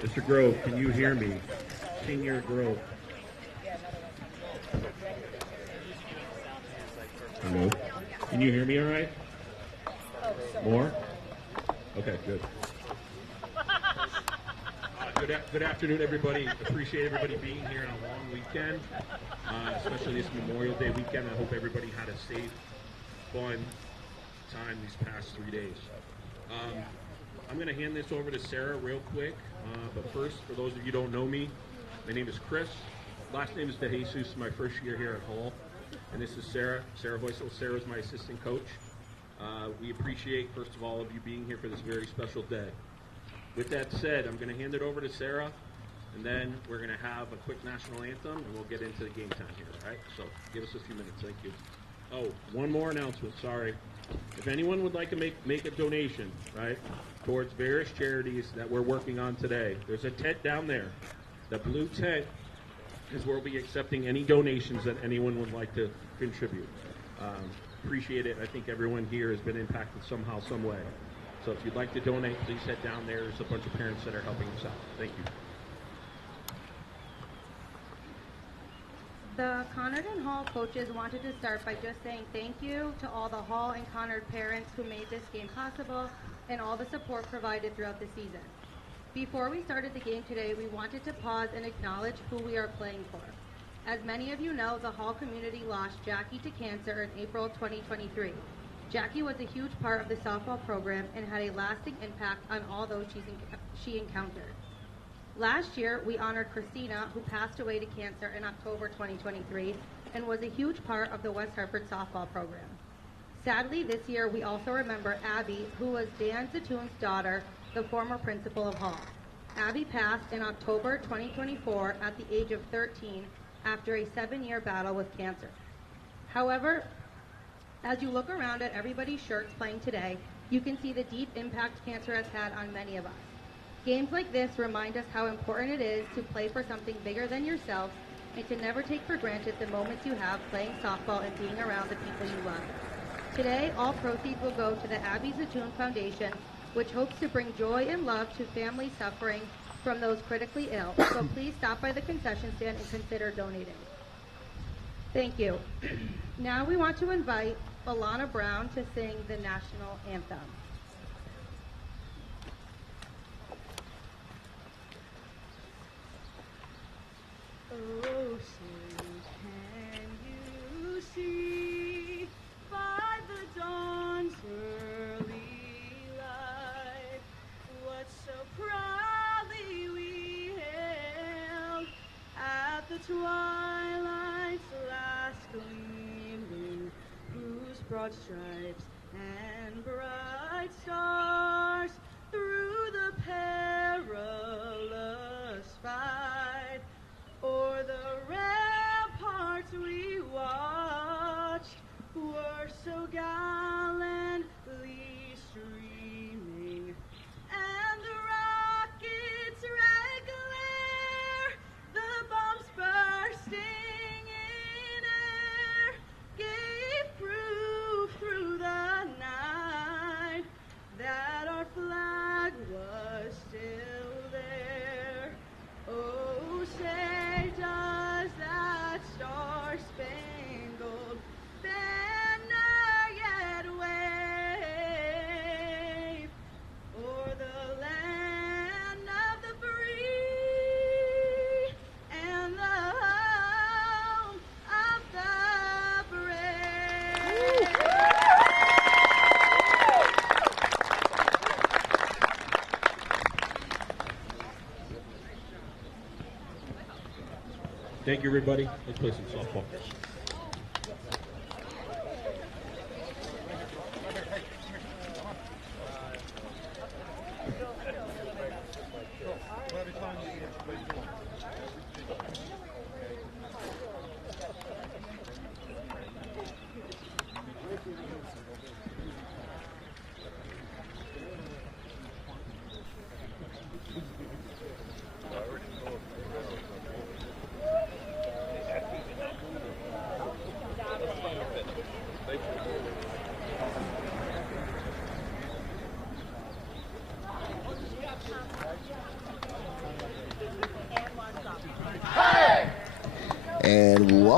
Mr. Grove, can you hear me? Senior Grove. Hello. Can you hear me all right? More? Okay, good. Good afternoon, everybody. Appreciate everybody being here on a long weekend, especially this Memorial Day weekend. I hope everybody had a safe, fun time these past 3 days. I'm going to hand this over to Sarah real quick, but first, for those of you who don't know me, my name is Chris. Last name is DeJesus, my first year here at Hall. And this is Sarah Hoysel. Sarah's my assistant coach. We appreciate, first of all, of you being here for this very special day. With that said, I'm going to hand it over to Sarah, and then we're going to have a quick national anthem, and we'll get into the game time here, all right? So give us a few minutes. Thank you. Oh, one more announcement. Sorry. If anyone would like to make a donation, right, towards various charities that we're working on today, there's a tent down there. The blue tent is where we'll be accepting any donations that anyone would like to contribute. Appreciate it. I think everyone here has been impacted somehow, some way. So if you'd like to donate, please head down there. There's a bunch of parents that are helping us out. Thank you. The Conard and Hall coaches wanted to start by just saying thank you to all the Hall and Conard parents who made this game possible and all the support provided throughout the season. Before we started the game today, we wanted to pause and acknowledge who we are playing for. As many of you know, the Hall community lost Jackie to cancer in April 2023. Jackie was a huge part of the softball program and had a lasting impact on all those she encountered. Last year, we honored Christina, who passed away to cancer in October 2023 and was a huge part of the West Hartford softball program. Sadly, this year, we also remember Abby, who was Dan Zatoon's daughter, the former principal of Hall. Abby passed in October 2024 at the age of 13 after a 7-year battle with cancer. However, as you look around at everybody's shirts playing today, you can see the deep impact cancer has had on many of us. Games like this remind us how important it is to play for something bigger than yourselves and to never take for granted the moments you have playing softball and being around the people you love. Today, all proceeds will go to the Abby Zatoon Foundation, which hopes to bring joy and love to families suffering from those critically ill. So please stop by the concession stand and consider donating. Thank you. Now we want to invite Alana Brown to sing the national anthem. Oh, say, can you see by the dawn's early light what so proudly we hailed at the twilight's last gleaming, whose broad stripes and bright stars through the perilous fight o'er the ramparts we watched were so gallantly streaming, and the rockets' red glare, the bombs bursting in air, gave proof through the night that our flag was still there. Oh, say does that star-spangled banner yet wave o'er the land of the free and the home of the brave? Thank you, everybody. Let's play some softball.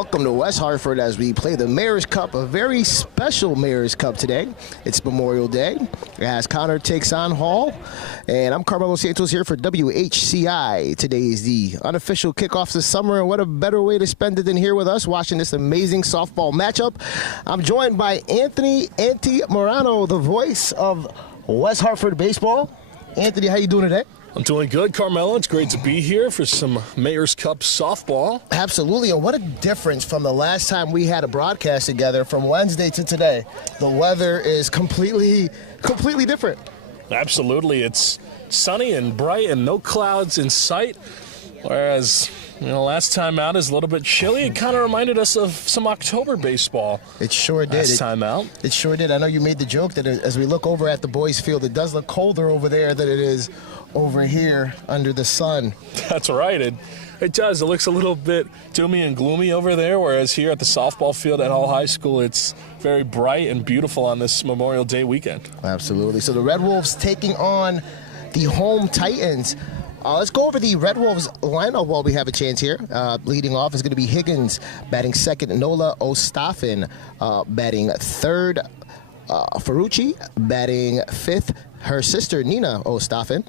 Welcome to West Hartford as we play the Mayor's Cup, a very special Mayor's Cup today. It's Memorial Day as Conard takes on Hall. And I'm Carmelo Santos here for WHCI. Today is the unofficial kickoff of the summer, and what a better way to spend it than here with us watching this amazing softball matchup. I'm joined by Anthony "Auntie" Morano, the voice of West Hartford baseball. Anthony, how you doing today? I'm doing good, Carmelo. It's great to be here for some Mayor's Cup softball. Absolutely, and what a difference from the last time we had a broadcast together from Wednesday to today. The weather is completely different. Absolutely. It's sunny and bright and no clouds in sight, whereas last time out is a little bit chilly. It kind of reminded us of some October baseball. It sure did. Last time out. It sure did. I know you made the joke that as we look over at the boys' field, it does look colder over there than it is over here under the sun. That's right. It does. It looks a little bit doomy and gloomy over there, whereas here at the softball field at Hall High School, it's very bright and beautiful on this Memorial Day weekend. Absolutely. So the Red Wolves taking on the home Titans. Let's go over the Red Wolves lineup while we have a chance here. Leading off is going to be Higgins, batting second, Nola Ostafin, batting third, Ferrucci, batting fifth, her sister Nina Ostafin.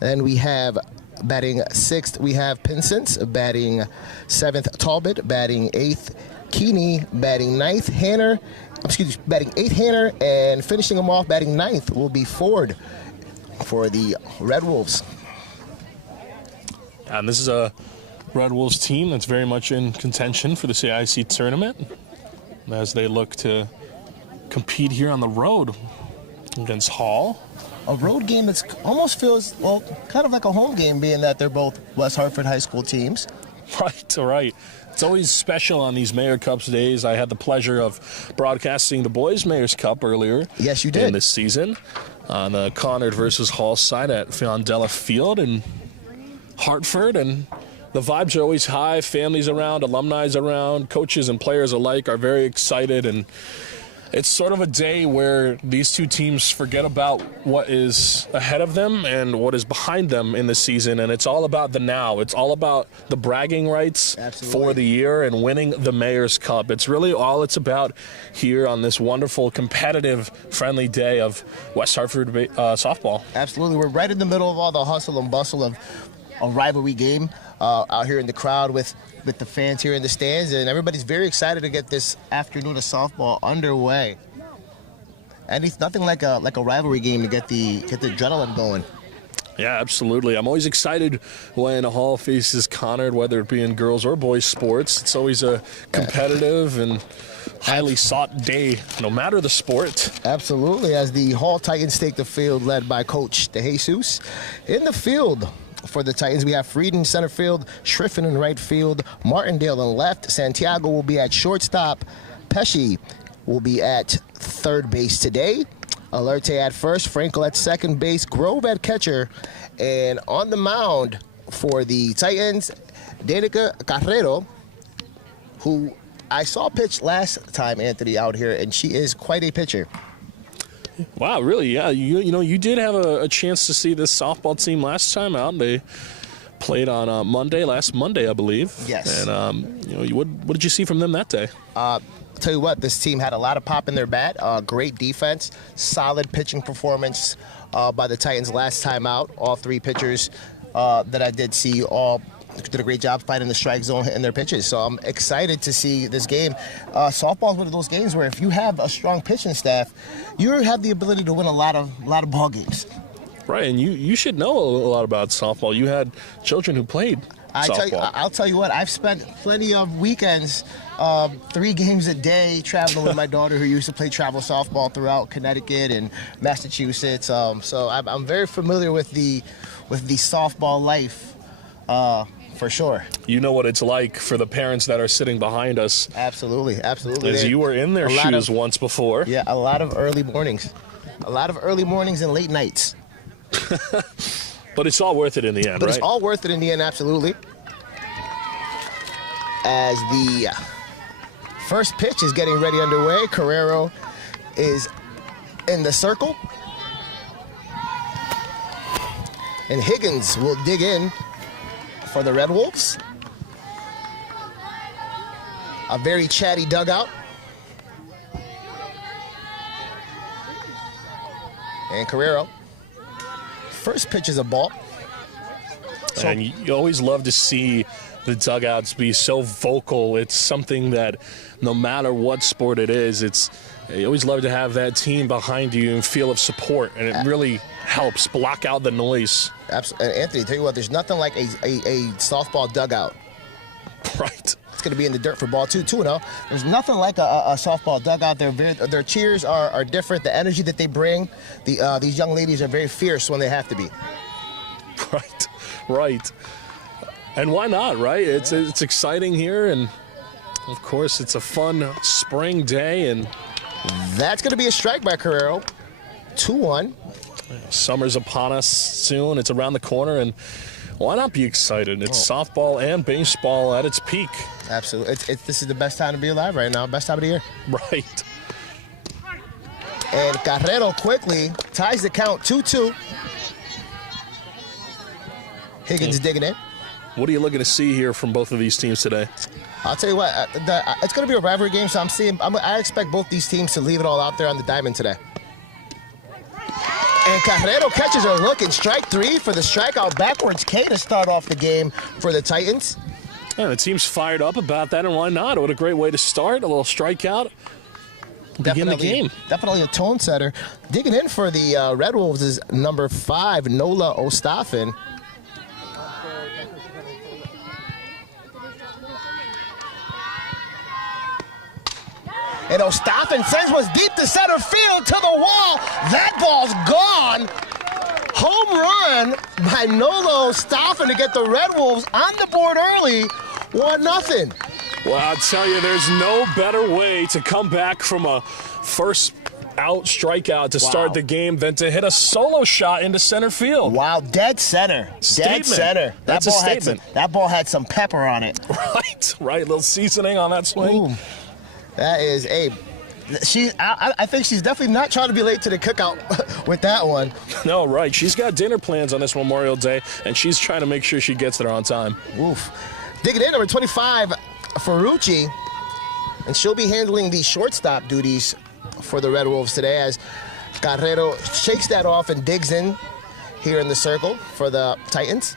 Then we have batting sixth, we have Pinsence, batting seventh, Talbot, batting eighth, Keeney, batting ninth, batting eighth, Hanner, and finishing them off batting ninth will be Ford for the Red Wolves. And this is a Red Wolves team that's very much in contention for the CIC tournament as they look to compete here on the road against Hall. A road game that almost feels, kind of like a home game, being that they're both West Hartford high school teams. Right. It's always special on these Mayor Cups days. I had the pleasure of broadcasting the boys' Mayor's Cup earlier. Yes, you did. In this season on the Conard versus Hall side at Fiondella Field in Hartford, and the vibes are always high. Families around, alumni's around, coaches and players alike are very excited, and it's sort of a day where these two teams forget about what is ahead of them and what is behind them in the season, and it's all about the now. It's all about the bragging rights for the year and winning the Mayor's Cup. It's really all it's about here on this wonderful, competitive, friendly day of West Hartford softball. Absolutely. We're right in the middle of all the hustle and bustle of a rivalry game out here in the crowd with the fans here in the stands, and everybody's very excited to get this afternoon of softball underway. And it's nothing like a rivalry game to get the adrenaline going. Yeah, absolutely. I'm always excited when a Hall faces Conard, whether it be in girls or boys sports. It's always a competitive and highly sought day, no matter the sport. Absolutely. As the Hall Titans take the field, led by Coach DeJesus. In the field for the Titans, we have Frieden in center field, Schriffen in right field, Martindale in left, Santiago will be at shortstop, Pesci will be at third base today, Alerte at first, Frankel at second base, Grove at catcher, and on the mound for the Titans, Danica Carrero, who I saw pitch last time, Anthony, out here, and she is quite a pitcher. Wow, really? Yeah, you did have a chance to see this softball team last time out. They played on last Monday, I believe. Yes. And what did you see from them that day? Tell you what, this team had a lot of pop in their bat. Great defense, solid pitching performance by the Titans last time out. All three pitchers that I did see all did a great job fighting the strike zone, hitting their pitches. So I'm excited to see this game. Softball is one of those games where if you have a strong pitching staff, you have the ability to win a lot of ball games. Right, and you should know a lot about softball. You had children who played softball. I'll tell you what, I've spent plenty of weekends, 3 games a day, traveling with my daughter who used to play travel softball throughout Connecticut and Massachusetts. So I'm very familiar with the softball life. For sure. You know what it's like for the parents that are sitting behind us. Absolutely. As you were in their shoes once before. Yeah, a lot of early mornings. And late nights. But it's all worth it in the end, right? It's all worth it in the end, absolutely. As the first pitch is getting ready underway, Carrero is in the circle. And Higgins will dig in for the Red Wolves. a very chatty dugout. And Carrero. First pitch is a ball. So, and you always love to see the dugouts be so vocal. It's something that no matter what sport it is, you always love to have that team behind you and feel of support, and it really helps block out the noise. Absolutely. Anthony, tell you what, there's nothing like a softball dugout. Right. It's going to be in the dirt for ball 2-0. There's nothing like a softball dugout. Their cheers are different. The energy that they bring, these young ladies are very fierce when they have to be. Right. And why not, right? It's exciting here, and of course it's a fun spring day, and that's going to be a strike by Carrero. 2-1. Summer's upon us soon. It's around the corner, and why not be excited? It's softball and baseball at its peak. Absolutely. This is the best time to be alive right now. Best time of the year. Right. And Carrero quickly ties the count 2-2. Higgins digging in. What are you looking to see here from both of these teams today? I'll tell you what, it's going to be a rivalry game, so I expect both these teams to leave it all out there on the diamond today. And Carrero catches her look in strike 3 for the strikeout backwards K to start off the game for the Titans. Yeah, the team's fired up about that, and why not? What a great way to start. A little strikeout. Begin the game. Definitely a tone setter. Digging in for the Red Wolves is number 5, Nola Ostafin. And Ostafin sends one deep to center field, to the wall. That ball's gone. Home run by Nola Ostafin to get the Red Wolves on the board early. 1-0. Well, I'll tell you, there's no better way to come back from a first out strikeout to start the game than to hit a solo shot into center field. Wow, dead center. Statement. Dead center. That's a statement. That ball had some pepper on it. Right. A little seasoning on that swing. Ooh. That is I think she's definitely not trying to be late to the cookout with that one. No, right. She's got dinner plans on this Memorial Day, and she's trying to make sure she gets there on time. Oof. Digging in, number 25, Ferrucci, and she'll be handling the shortstop duties for the Red Wolves today as Carrero shakes that off and digs in here in the circle for the Titans.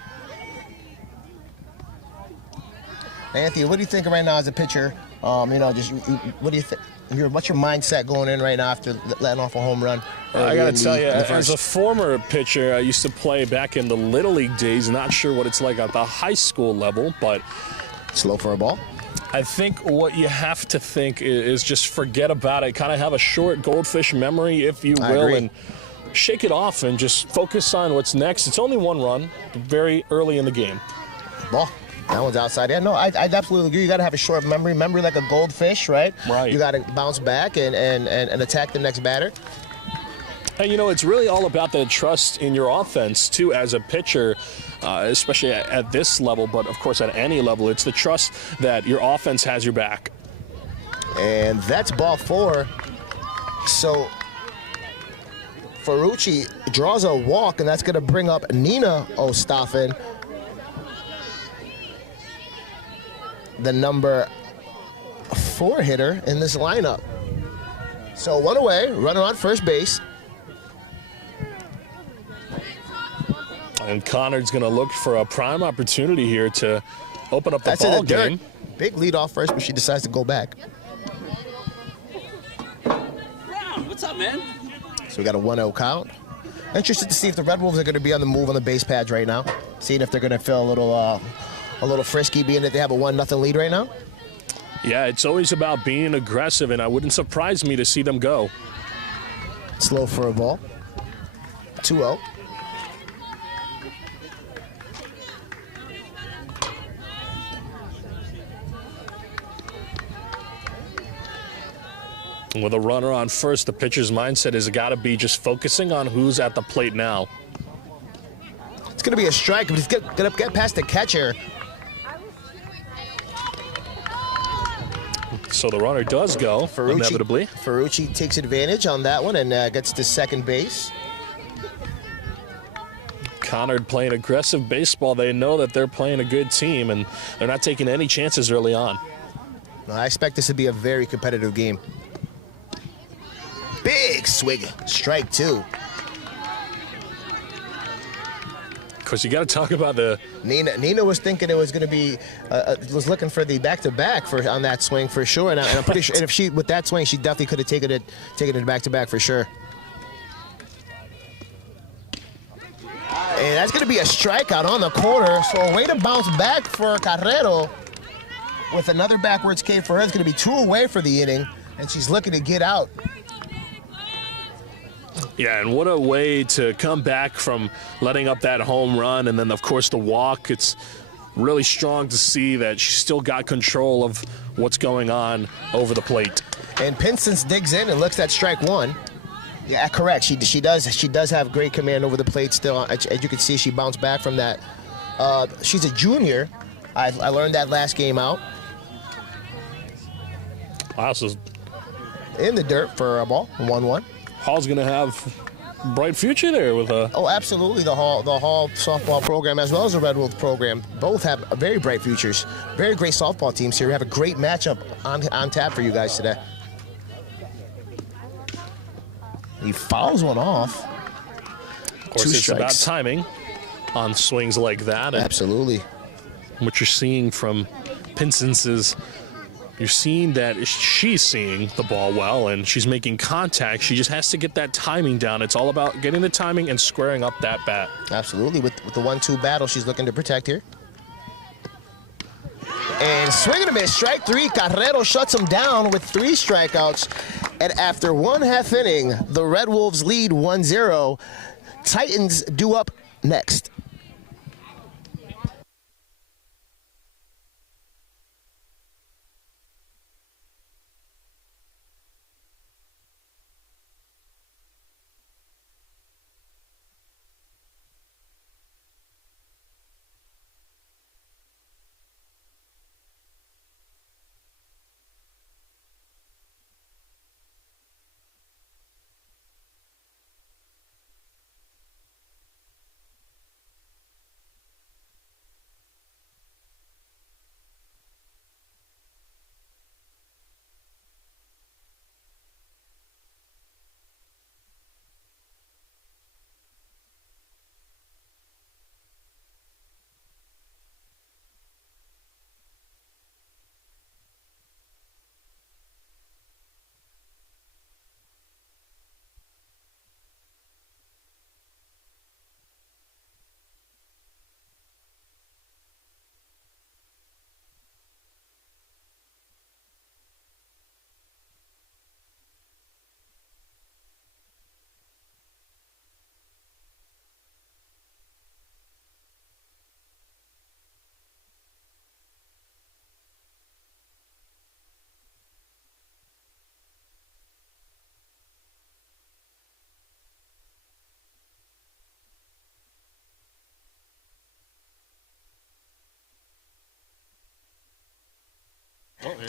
Anthony, what do you think right now as a pitcher? What do you think? What's your mindset going in right now after letting off a home run? I got to tell you, as a former pitcher, I used to play back in the Little League days. Not sure what it's like at the high school level, but slow for a ball. I think what you have to think is just forget about it. Kind of have a short goldfish memory, if you will, and shake it off and just focus on what's next. It's only one run, very early in the game. Ball. That one's outside. Yeah, no, I absolutely agree. You got to have a short memory like a goldfish, right? Right. You got to bounce back and attack the next batter. And, it's really all about the trust in your offense, too, as a pitcher, especially at this level, but, of course, at any level. It's the trust that your offense has your back. And that's ball 4. So Ferrucci draws a walk, and that's going to bring up Nina Ostafin, the number 4 hitter in this lineup. So one away, runner on first base. And Conard's going to look for a prime opportunity here to open up the ball game. Big lead off first, but she decides to go back. Brown, what's up, man? So we got a 1-0 count. Interested to see if the Red Wolves are going to be on the move on the base pads right now. Seeing if they're going to feel a little frisky, being that they have a 1-0 lead right now. Yeah, it's always about being aggressive, and it wouldn't surprise me to see them go. Slow for a ball. 2-0. With a runner on first, the pitcher's mindset has got to be just focusing on who's at the plate now. It's going to be a strike, but he's going to get past the catcher. So the runner does go, inevitably. Ferrucci takes advantage on that one and gets to second base. Conard playing aggressive baseball. They know that they're playing a good team, and they're not taking any chances early on. I expect this to be a very competitive game. Big swing. Strike 2. Of course, you got to talk about the... Nina was thinking it was going to be, was looking for the back-to-back on that swing for sure. And I'm pretty sure, and if she, with that swing, she definitely could have taken it back-to-back for sure. And that's going to be a strikeout on the corner. So a way to bounce back for Carrero with another backwards K for her. It's going to be 2 away for the inning, and she's looking to get out. Yeah, and what a way to come back from letting up that home run, and then, of course, the walk. It's really strong to see that she's still got control of what's going on over the plate. And Pinsons digs in and looks at strike 1. Yeah, correct. She does have great command over the plate still. As you can see, she bounced back from that. She's a junior. I learned that last game out. Wow, so in the dirt for a ball, 1-1. Hall's going to have a bright future there with a... Oh, absolutely. The Hall softball program as well as the Red Wolves program both have very bright futures. Very great softball teams here. We have a great matchup on tap for you guys today. He fouls one off. Of course, it's about timing on swings like that. And absolutely. What you're seeing from Pinsons is you're seeing that she's seeing the ball well, and she's making contact. She just has to get that timing down. It's all about getting the timing and squaring up that bat. Absolutely. With the 1-2 battle she's looking to protect here. And swing and a miss. Strike 3. Carrero shuts him down with 3 strikeouts. And after 1/2 inning, the Red Wolves lead 1-0. Titans due up next.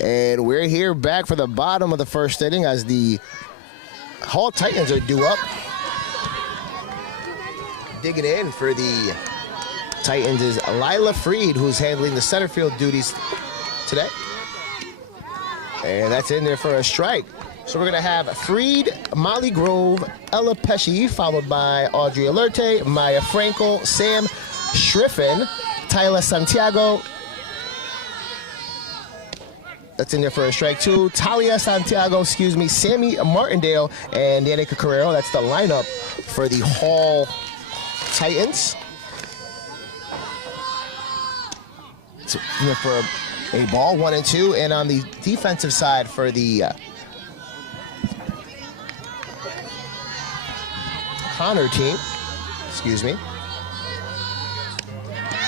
And we're here back for the bottom of the first inning as the Hall Titans are due up. Digging in for the Titans is Lila Freed, who's handling the center field duties today. And that's in there for a strike. So we're going to have Freed, Molly Grove, Ella Pesci, followed by Audrey Alerte, Maya Frankel, Sam Schriffen, Tyler Santiago. That's in there for a strike 2. Talia Santiago, Sammy Martindale, and Danica Carrero. That's the lineup for the Hall Titans. So here for a ball, 1-2. And on the defensive side for the Conard team,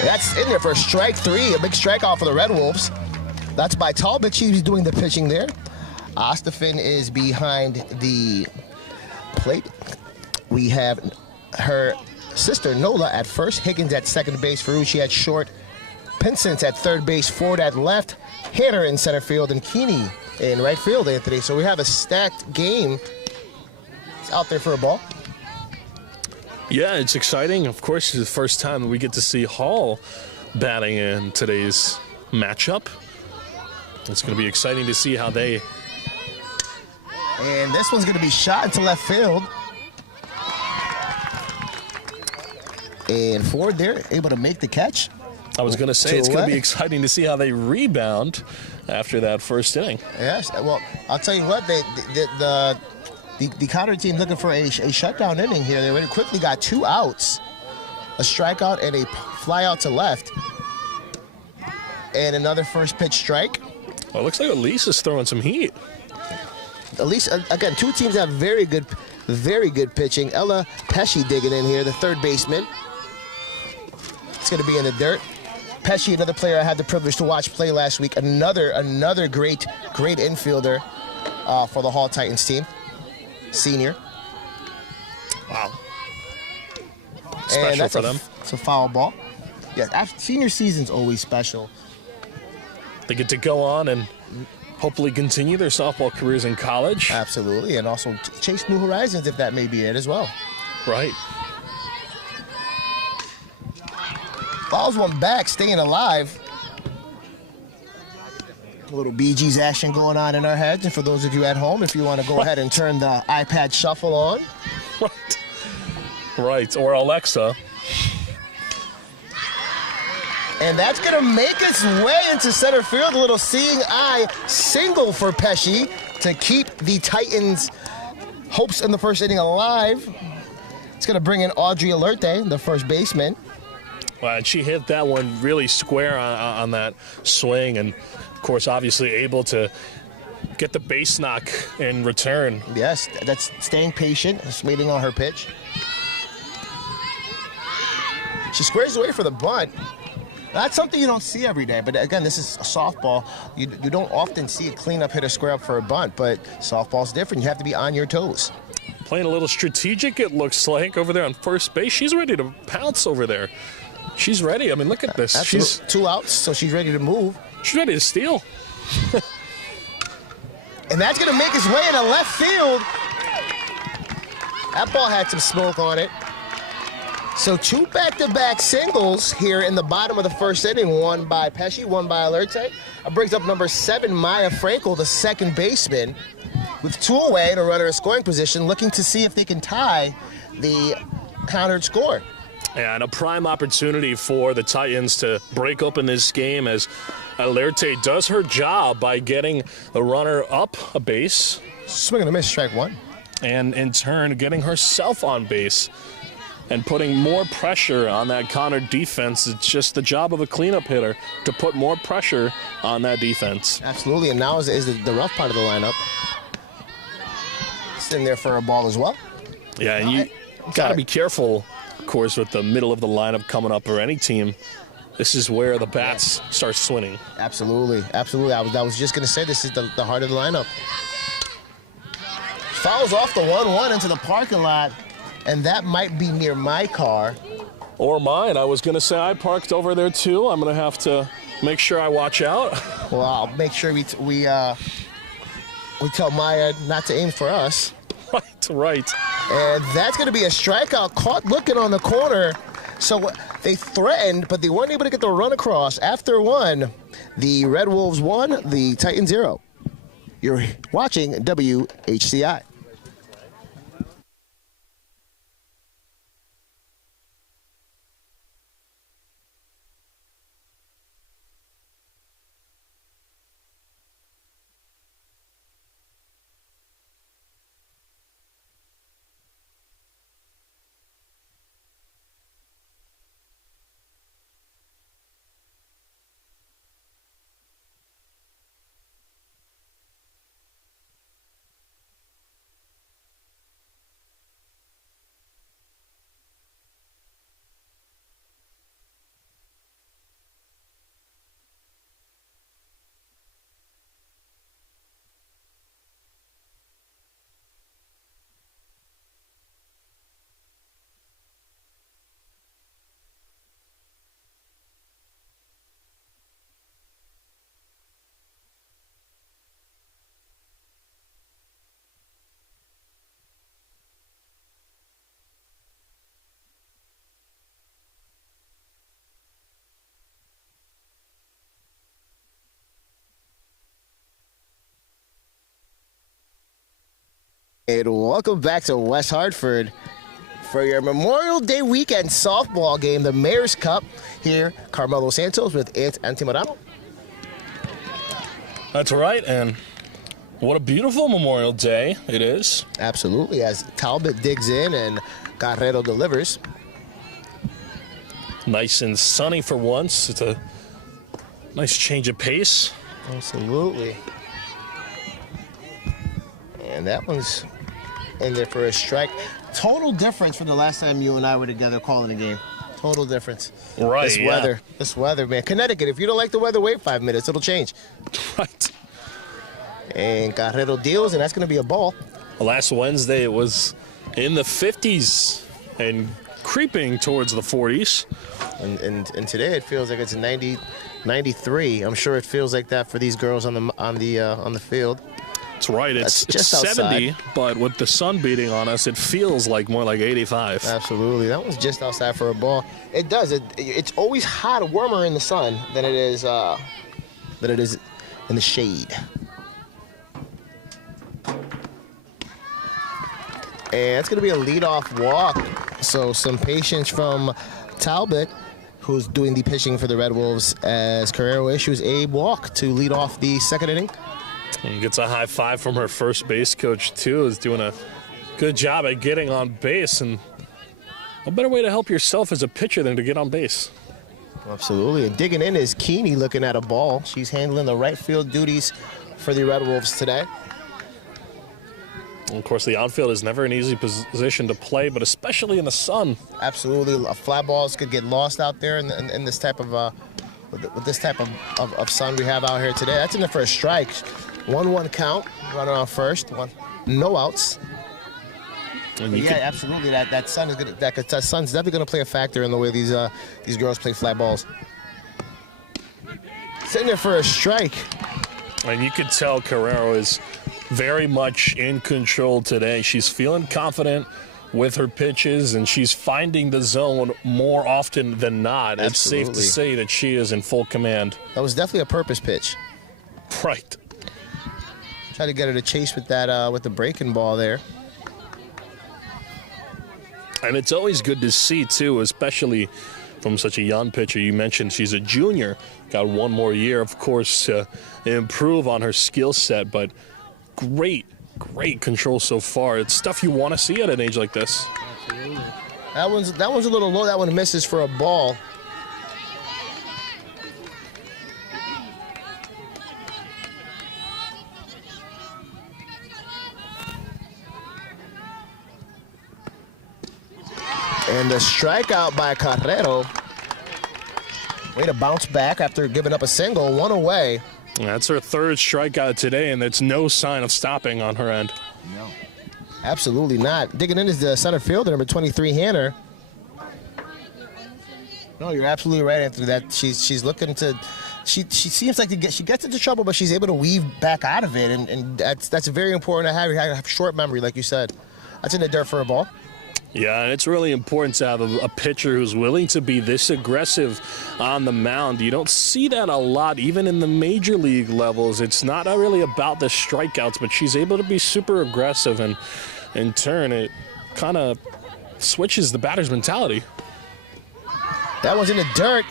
that's in there for strike 3, a big strikeout for the Red Wolves. That's by Talbot. She's doing the pitching there. Ostafin is behind the plate. We have her sister Nola at first, Higgins at second base, Ferrucci at short, Pinsent at third base, Ford at left, Hanner in center field, and Keeney in right field, Anthony. So we have a stacked game. It's out there for a ball. Yeah, it's exciting. Of course, it's the first time we get to see Hall batting in today's matchup. It's going to be exciting to see how they... And this one's going to be shot into left field. And Ford there, able to make the catch. I was going to say, it's going to be exciting to see how they rebound after that first inning. Yes, well, I'll tell you what, the Conard team looking for a shutdown inning here. They really quickly got 2 outs, a strikeout and a fly out to left, and another first pitch strike. Well, it looks like Elise is throwing some heat. Elise, again, 2 teams have very good pitching. Ella Pesci digging in here, the third baseman. It's going to be in the dirt. Pesci, another player I had the privilege to watch play last week. Another great infielder for the Hall Titans team. Senior. Wow. And Special that's for them. It's a foul ball. Yes, senior season's always special. They get to go on and hopefully continue their softball careers in college. Absolutely, and also chase new horizons if that may be it as well. Right. Fouls one back, staying alive. A little Bee Gees action going on in our heads. And for those of you at home, if you want to go ahead and turn the iPad shuffle on. Right, or Alexa. And that's going to make its way into center field. A little seeing eye single for Pesci to keep the Titans' hopes in the first inning alive. It's going to bring in Audrey Alerte, the first baseman. Well, and she hit that one really square on that swing, and of course, obviously able to get the base knock in return. Yes, that's staying patient, just waiting on her pitch. She squares away for the bunt. That's something you don't see every day, but again, this is a softball. You don't often see a cleanup hitter square up for a bunt, but softball's different. You have to be on your toes. Playing a little strategic, it looks like, over there on first base. She's ready to pounce over there. She's ready. I mean, look at this. Absolutely. She's 2 outs, so she's ready to move. She's ready to steal. And that's going to make its way into left field. That ball had some smoke on it. So 2 back-to-back singles here in the bottom of the first inning. One by Pesci, one by Alerte. That brings up number 7, Maya Frankel, the second baseman, with 2 away to runner in scoring position, looking to see if they can tie the Conard score. And a prime opportunity for the Titans to break open this game as Alerte does her job by getting the runner up a base. Swing and a miss, strike 1. And in turn, getting herself on base and putting more pressure on that Conard defense. It's just the job of a cleanup hitter to put more pressure on that defense. Absolutely, and now is the rough part of the lineup. Sitting there for a ball as well. Yeah, and you got to be careful, of course, with the middle of the lineup coming up for any team. This is where the bats start swinging. Absolutely, absolutely. I was just going to say this is the heart of the lineup. Fouls off the 1-1 into the parking lot, and that might be near my car. Or mine. I was going to say I parked over there too. I'm going to have to make sure I watch out. Well, I'll make sure we tell Maya not to aim for us. Right. And that's going to be a strikeout, caught looking on the corner. So they threatened, but they weren't able to get the run across. After 1, the Red Wolves 1, the Titans 0. You're watching WHCI. And welcome back to West Hartford for your Memorial Day weekend softball game, the Mayor's Cup. Here, Carmelo Santos with Antimorano. That's right, and what a beautiful Memorial Day it is. Absolutely, as Talbot digs in and Carrero delivers. Nice and sunny for once. It's a nice change of pace. Absolutely. And that one's in there for a strike. Total difference from the last time you and I were together calling a game. Total difference. Right, This weather, man. Connecticut, if you don't like the weather, wait 5 minutes. It'll change. Right. And Carrero deals, and that's going to be a ball. Last Wednesday, it was in the 50s and creeping towards the 40s. And today it feels like it's 90, 93. I'm sure it feels like that for these girls on the field. That's right. It's just 70, outside. but with the sun beating on us, it feels like more like 85. Absolutely. That one's just outside for a ball. It does. It's always hot, warmer in the sun than it is in the shade. And it's going to be a leadoff walk. So some patience from Talbot, who's doing the pitching for the Red Wolves, as Carrero issues a walk to lead off the second inning. And gets a high five from her first base coach, too, is doing a good job at getting on base. And a better way to help yourself as a pitcher than to get on base. Absolutely. And digging in is Keeney looking at a ball. She's handling the right field duties for the Red Wolves today. And of course, the outfield is never an easy position to play, but especially in the sun. Absolutely. Fly balls could get lost out there in this type of with this type of sun we have out here today. That's in the first strike. 1-1 count. Runner on first. No outs. And Yeah, absolutely. That sun is gonna that sun's definitely gonna play a factor in the way these girls play fly balls. Sitting there for a strike. And you could tell Carrero is very much in control today. She's feeling confident with her pitches, and she's finding the zone more often than not. Absolutely. It's safe to say that she is in full command. That was definitely a purpose pitch. Right. Try to get her to chase with that with the breaking ball there. And it's always good to see, too, especially from such a young pitcher. You mentioned she's a junior, got one more year, of course, to improve on her skill set, but great control so far. It's stuff you want to see at an age like this. Absolutely. That one's a little low. That one misses for a ball. And the strikeout by Carrero. Way to bounce back after giving up a single, one away. That's her third strikeout today, and there's no sign of stopping on her end. No. Absolutely not. Digging in is the center fielder, number 23, Hanner. No, you're absolutely right, Anthony. That she's looking to. She seems like she gets into trouble, but she's able to weave back out of it, and that's very important to have. You have short memory, like you said. That's in the dirt for a ball. Yeah, and it's really important to have a pitcher who's willing to be this aggressive on the mound. You don't see that a lot, even in the major league levels. It's not really about the strikeouts, but she's able to be super aggressive, and in turn, it kind of switches the batter's mentality. That one's in the dirt.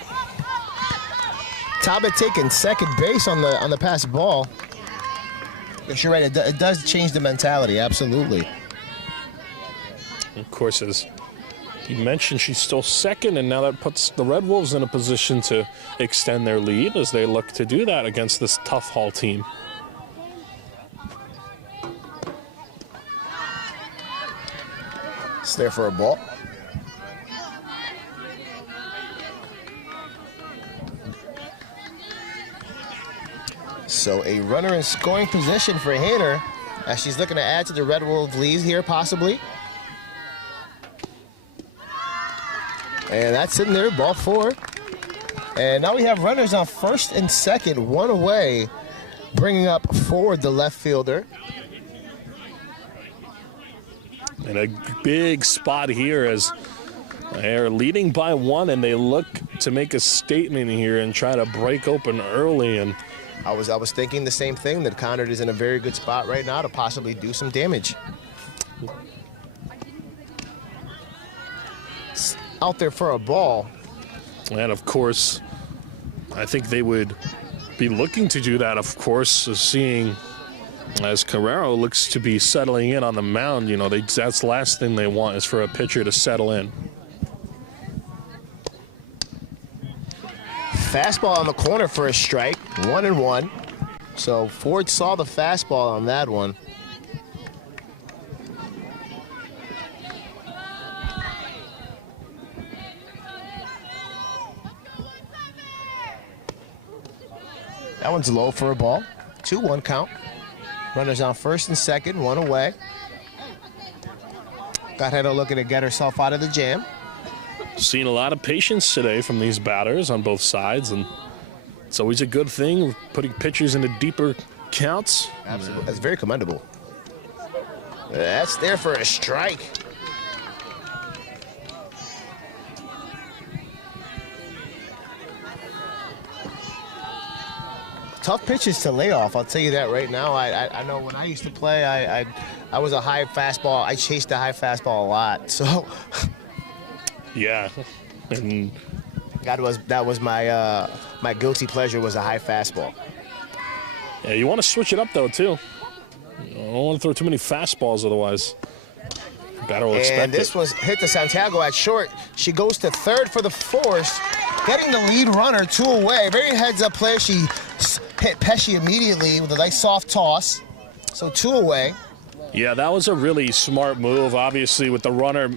Talbot taking second base on the pass ball. Yes, you're right. It does change the mentality, absolutely. Of course, as you mentioned, she's still second, and now that puts the Red Wolves in a position to extend their lead as they look to do that against this tough Hall team. It's there for a ball. So a runner in scoring position for Hanner as she's looking to add to the Red Wolves lead here, possibly. And that's sitting there, ball four. And now we have runners on first and second, one away, bringing up forward the left fielder. And a big spot here as they're leading by one, and they look to make a statement here and try to break open early. And I was thinking the same thing, that Conard is in a very good spot right now to possibly do some damage. out there for a ball. And, of course, I think they would be looking to do that, of course, seeing as Carrero looks to be settling in on the mound. You know, that's the last thing they want is for a pitcher to settle in. Fastball on the corner for a strike, 1-1. So Ford saw the fastball on that one. That one's low for a ball. 2-1 count. Runners on first and second, one away. Carrero looking to get herself out of the jam. Seen a lot of patience today from these batters on both sides, and it's always a good thing putting pitchers into deeper counts. Absolutely. That's very commendable. That's there for a strike. Tough pitches to lay off, I'll tell you that right now. I know when I used to play, I was a high fastball. I chased the high fastball a lot, so. Yeah, and that was my my guilty pleasure was a high fastball. Yeah, you want to switch it up though too. You don't want to throw too many fastballs, otherwise the batter will expect it. And this was hit to Santiago at short. She goes to third for the force, getting the lead runner 2 away. Very heads-up play. She hit Pesci immediately with a nice soft toss. So 2 away. Yeah, that was a really smart move. Obviously, with the runner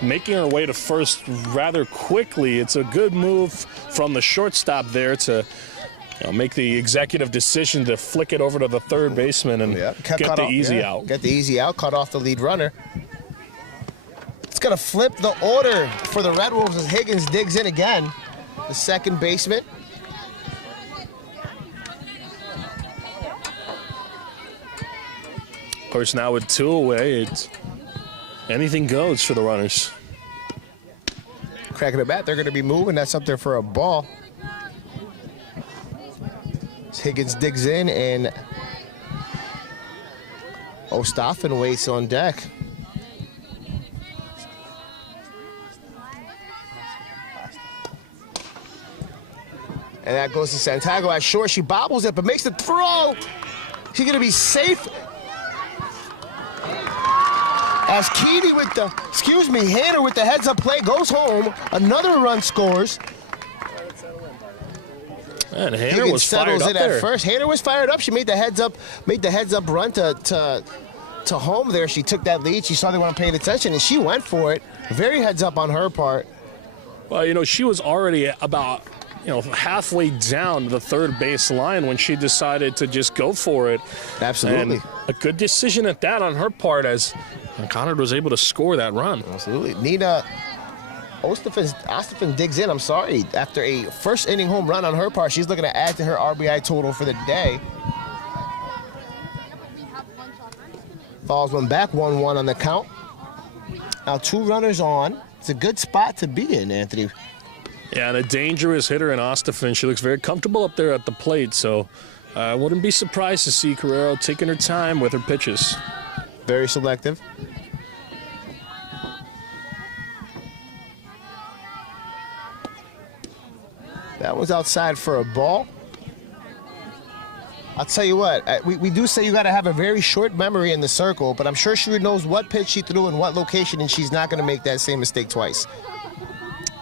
making her way to first rather quickly, it's a good move from the shortstop there to make the executive decision to flick it over to the third baseman and get the easy out. Get the easy out, cut off the lead runner. It's going to flip the order for the Red Wolves as Higgins digs in again, the second baseman. Of course, now with 2 away, anything goes for the runners. Cracking the bat, they're going to be moving. That's up there for a ball. Higgins digs in, and Ostafen waits on deck. And that goes to Santiago at short. She bobbles it, but makes the throw. She's going to be safe. As Keedy with the, Hader with the heads-up play goes home. Another run scores. And Hader was fired up there. At first. Hader was fired up. She made the heads-up run to home there. She took that lead. She saw they weren't paying attention, and she went for it. Very heads-up on her part. Well, she was already about halfway down the third base line when she decided to just go for it. Absolutely. And a good decision at that on her part, as Conard was able to score that run. Absolutely. Nina Ostafen digs in, after a first inning home run on her part. She's looking to add to her RBI total for the day. Falls one back, 1-1 on the count. Now 2 runners on. It's a good spot to be in, Anthony. Yeah, and a dangerous hitter in Ostafen. She looks very comfortable up there at the plate, so I wouldn't be surprised to see Carrero taking her time with her pitches. Very selective. That was outside for a ball. I'll tell you what, we do say you got to have a very short memory in the circle, but I'm sure she knows what pitch she threw in what location, and she's not going to make that same mistake twice.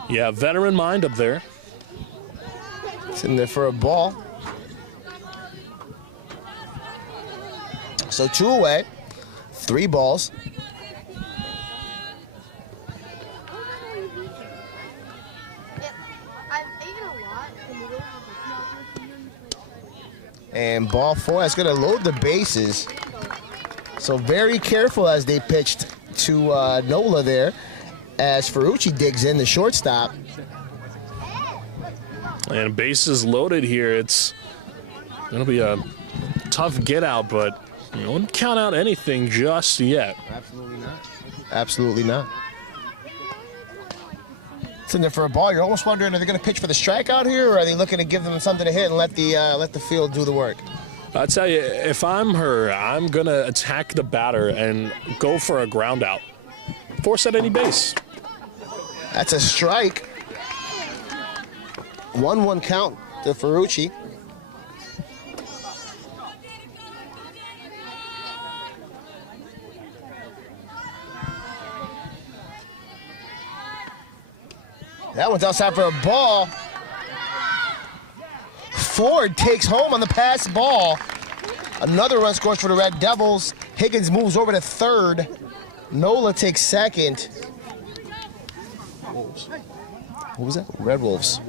Yeah, veteran mind up there. It's in there for a ball. So 2 away, 3 balls. And ball 4, that's going to load the bases. So very careful as they pitched to Nola there, as Ferrucci digs in, the shortstop. And bases loaded here. It's going to be a tough get out, but you don't count out anything just yet. Absolutely not. Absolutely not. It's in there for a ball. You're almost wondering, are they going to pitch for the strikeout here, or are they looking to give them something to hit and let the field do the work? I'll tell you, if I'm her, I'm going to attack the batter and go for a ground out. Force at any base. That's a strike. 1-1 count to Ferrucci. That one's outside for a ball. Ford takes home on the pass ball. Another run scores for the Red Devils. Higgins moves over to third. Nola takes second. What was that? Red Wolves.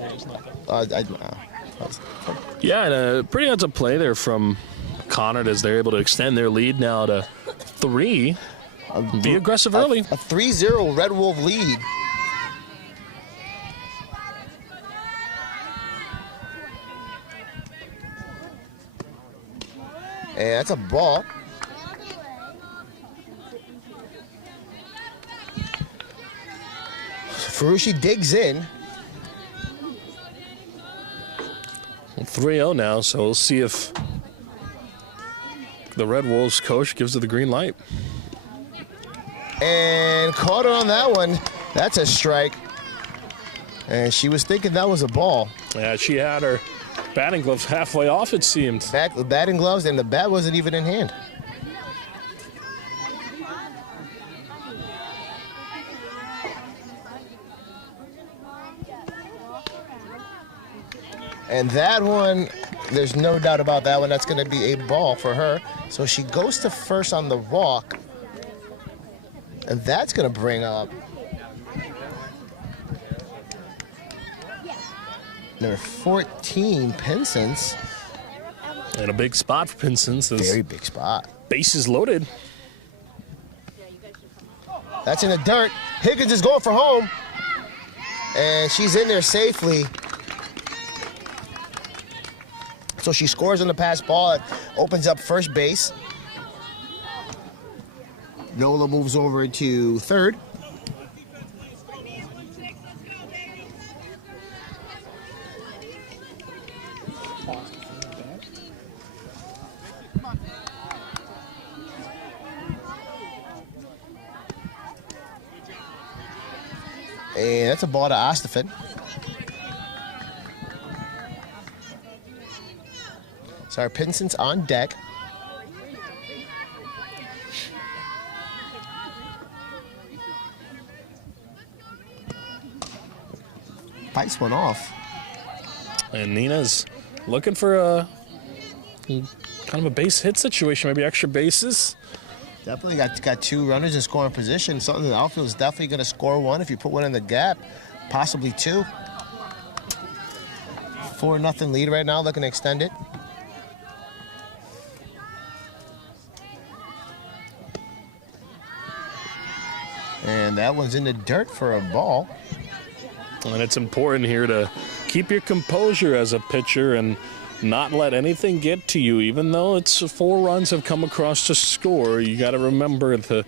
Yeah, and a pretty handsome play there from Conard as they're able to extend their lead now to 3. Be aggressive early. A 3-0 Red Wolf lead. And that's a ball. Ferrucci digs in. 3-0 now, so we'll see if the Red Wolves coach gives it the green light. And caught her on that one. That's a strike. And she was thinking that was a ball. Yeah, she had her batting gloves halfway off, it seemed. The batting gloves, and the bat wasn't even in hand. And that one, there's no doubt about that one. That's going to be a ball for her. So she goes to first on the walk. And that's going to bring up number 14, Pinson's. And a big spot for Pinson's. Very big spot. Bases loaded. That's in the dirt. Higgins is going for home. And she's in there safely. So she scores on the pass ball. It opens up first base. Nola moves over to third. And that's a ball to Ostafin. Sorry, Pinson's on deck. Bites one off. And Nina's looking for a kind of a base hit situation, maybe extra bases. Definitely got 2 runners in scoring position. Something the outfield is definitely going to score one if you put one in the gap, possibly 2. 4-0 lead right now, looking to extend it. And that one's in the dirt for a ball. And it's important here to keep your composure as a pitcher and not let anything get to you. Even though it's 4 runs have come across to score, you got to remember to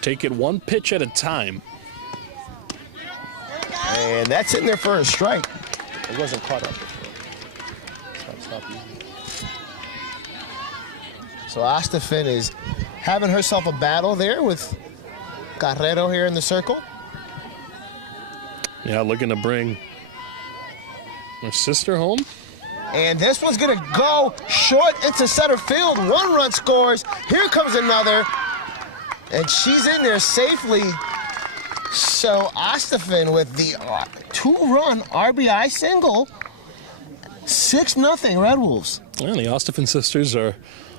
take it one pitch at a time. And that's in there for a strike. It wasn't caught up. Stop. So Ostafin is having herself a battle there with Carrero here in the circle. Yeah, looking to bring her sister home. And this one's going to go short into center field. 1 run scores. Here comes another. And she's in there safely. So Ostafin with the 2-run RBI single. 6-0 Red Wolves. And the Ostafin sisters are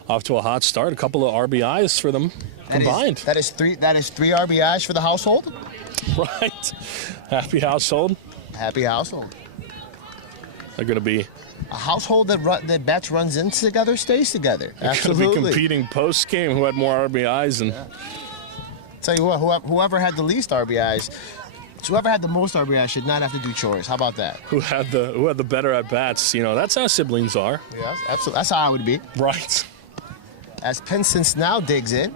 off to a hot start. A couple of RBIs for them combined. That is 3 RBIs for the household. Right. Happy household. Happy household. They're going to be a household that bats runs in together stays together. Absolutely. Going to be competing post game. Who had more RBIs? And tell you what, whoever had the least RBIs, whoever had the most RBIs should not have to do chores. How about that? Who had the better at bats? You know, that's how siblings are. Yeah, absolutely. That's how I would be. Right. As Pinson's now digs in.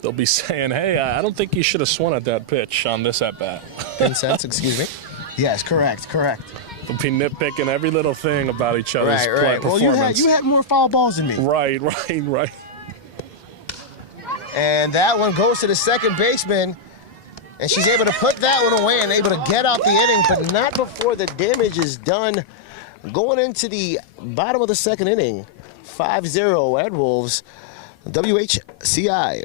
They'll be saying, hey, I don't think you should have swung at that pitch on this at-bat. Pinson's, excuse me. Yes, correct. They'll be nitpicking every little thing about each other's performance. Well, you had more foul balls than me. Right. And that one goes to the second baseman. And she's able to put that one away and able to get out the inning, but not before the damage is done. Going into the bottom of the second inning, 5-0 Red Wolves, WHCI.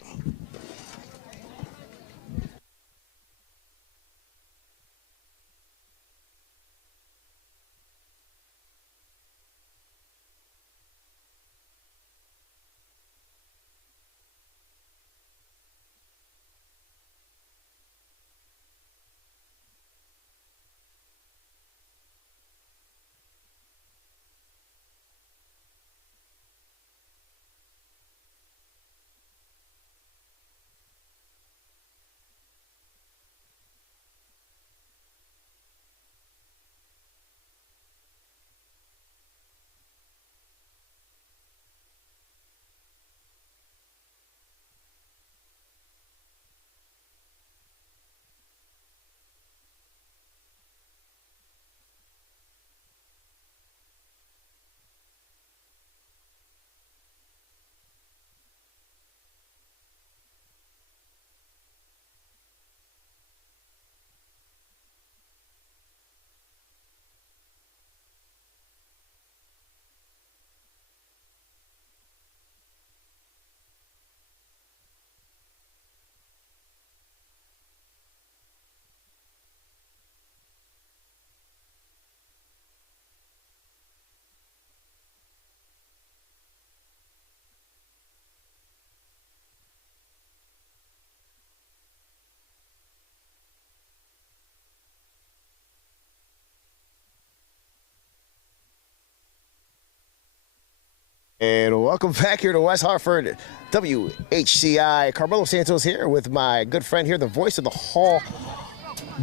And welcome back here to West Hartford, WHCI. Carmelo Santos here with my good friend here, the voice of the Hall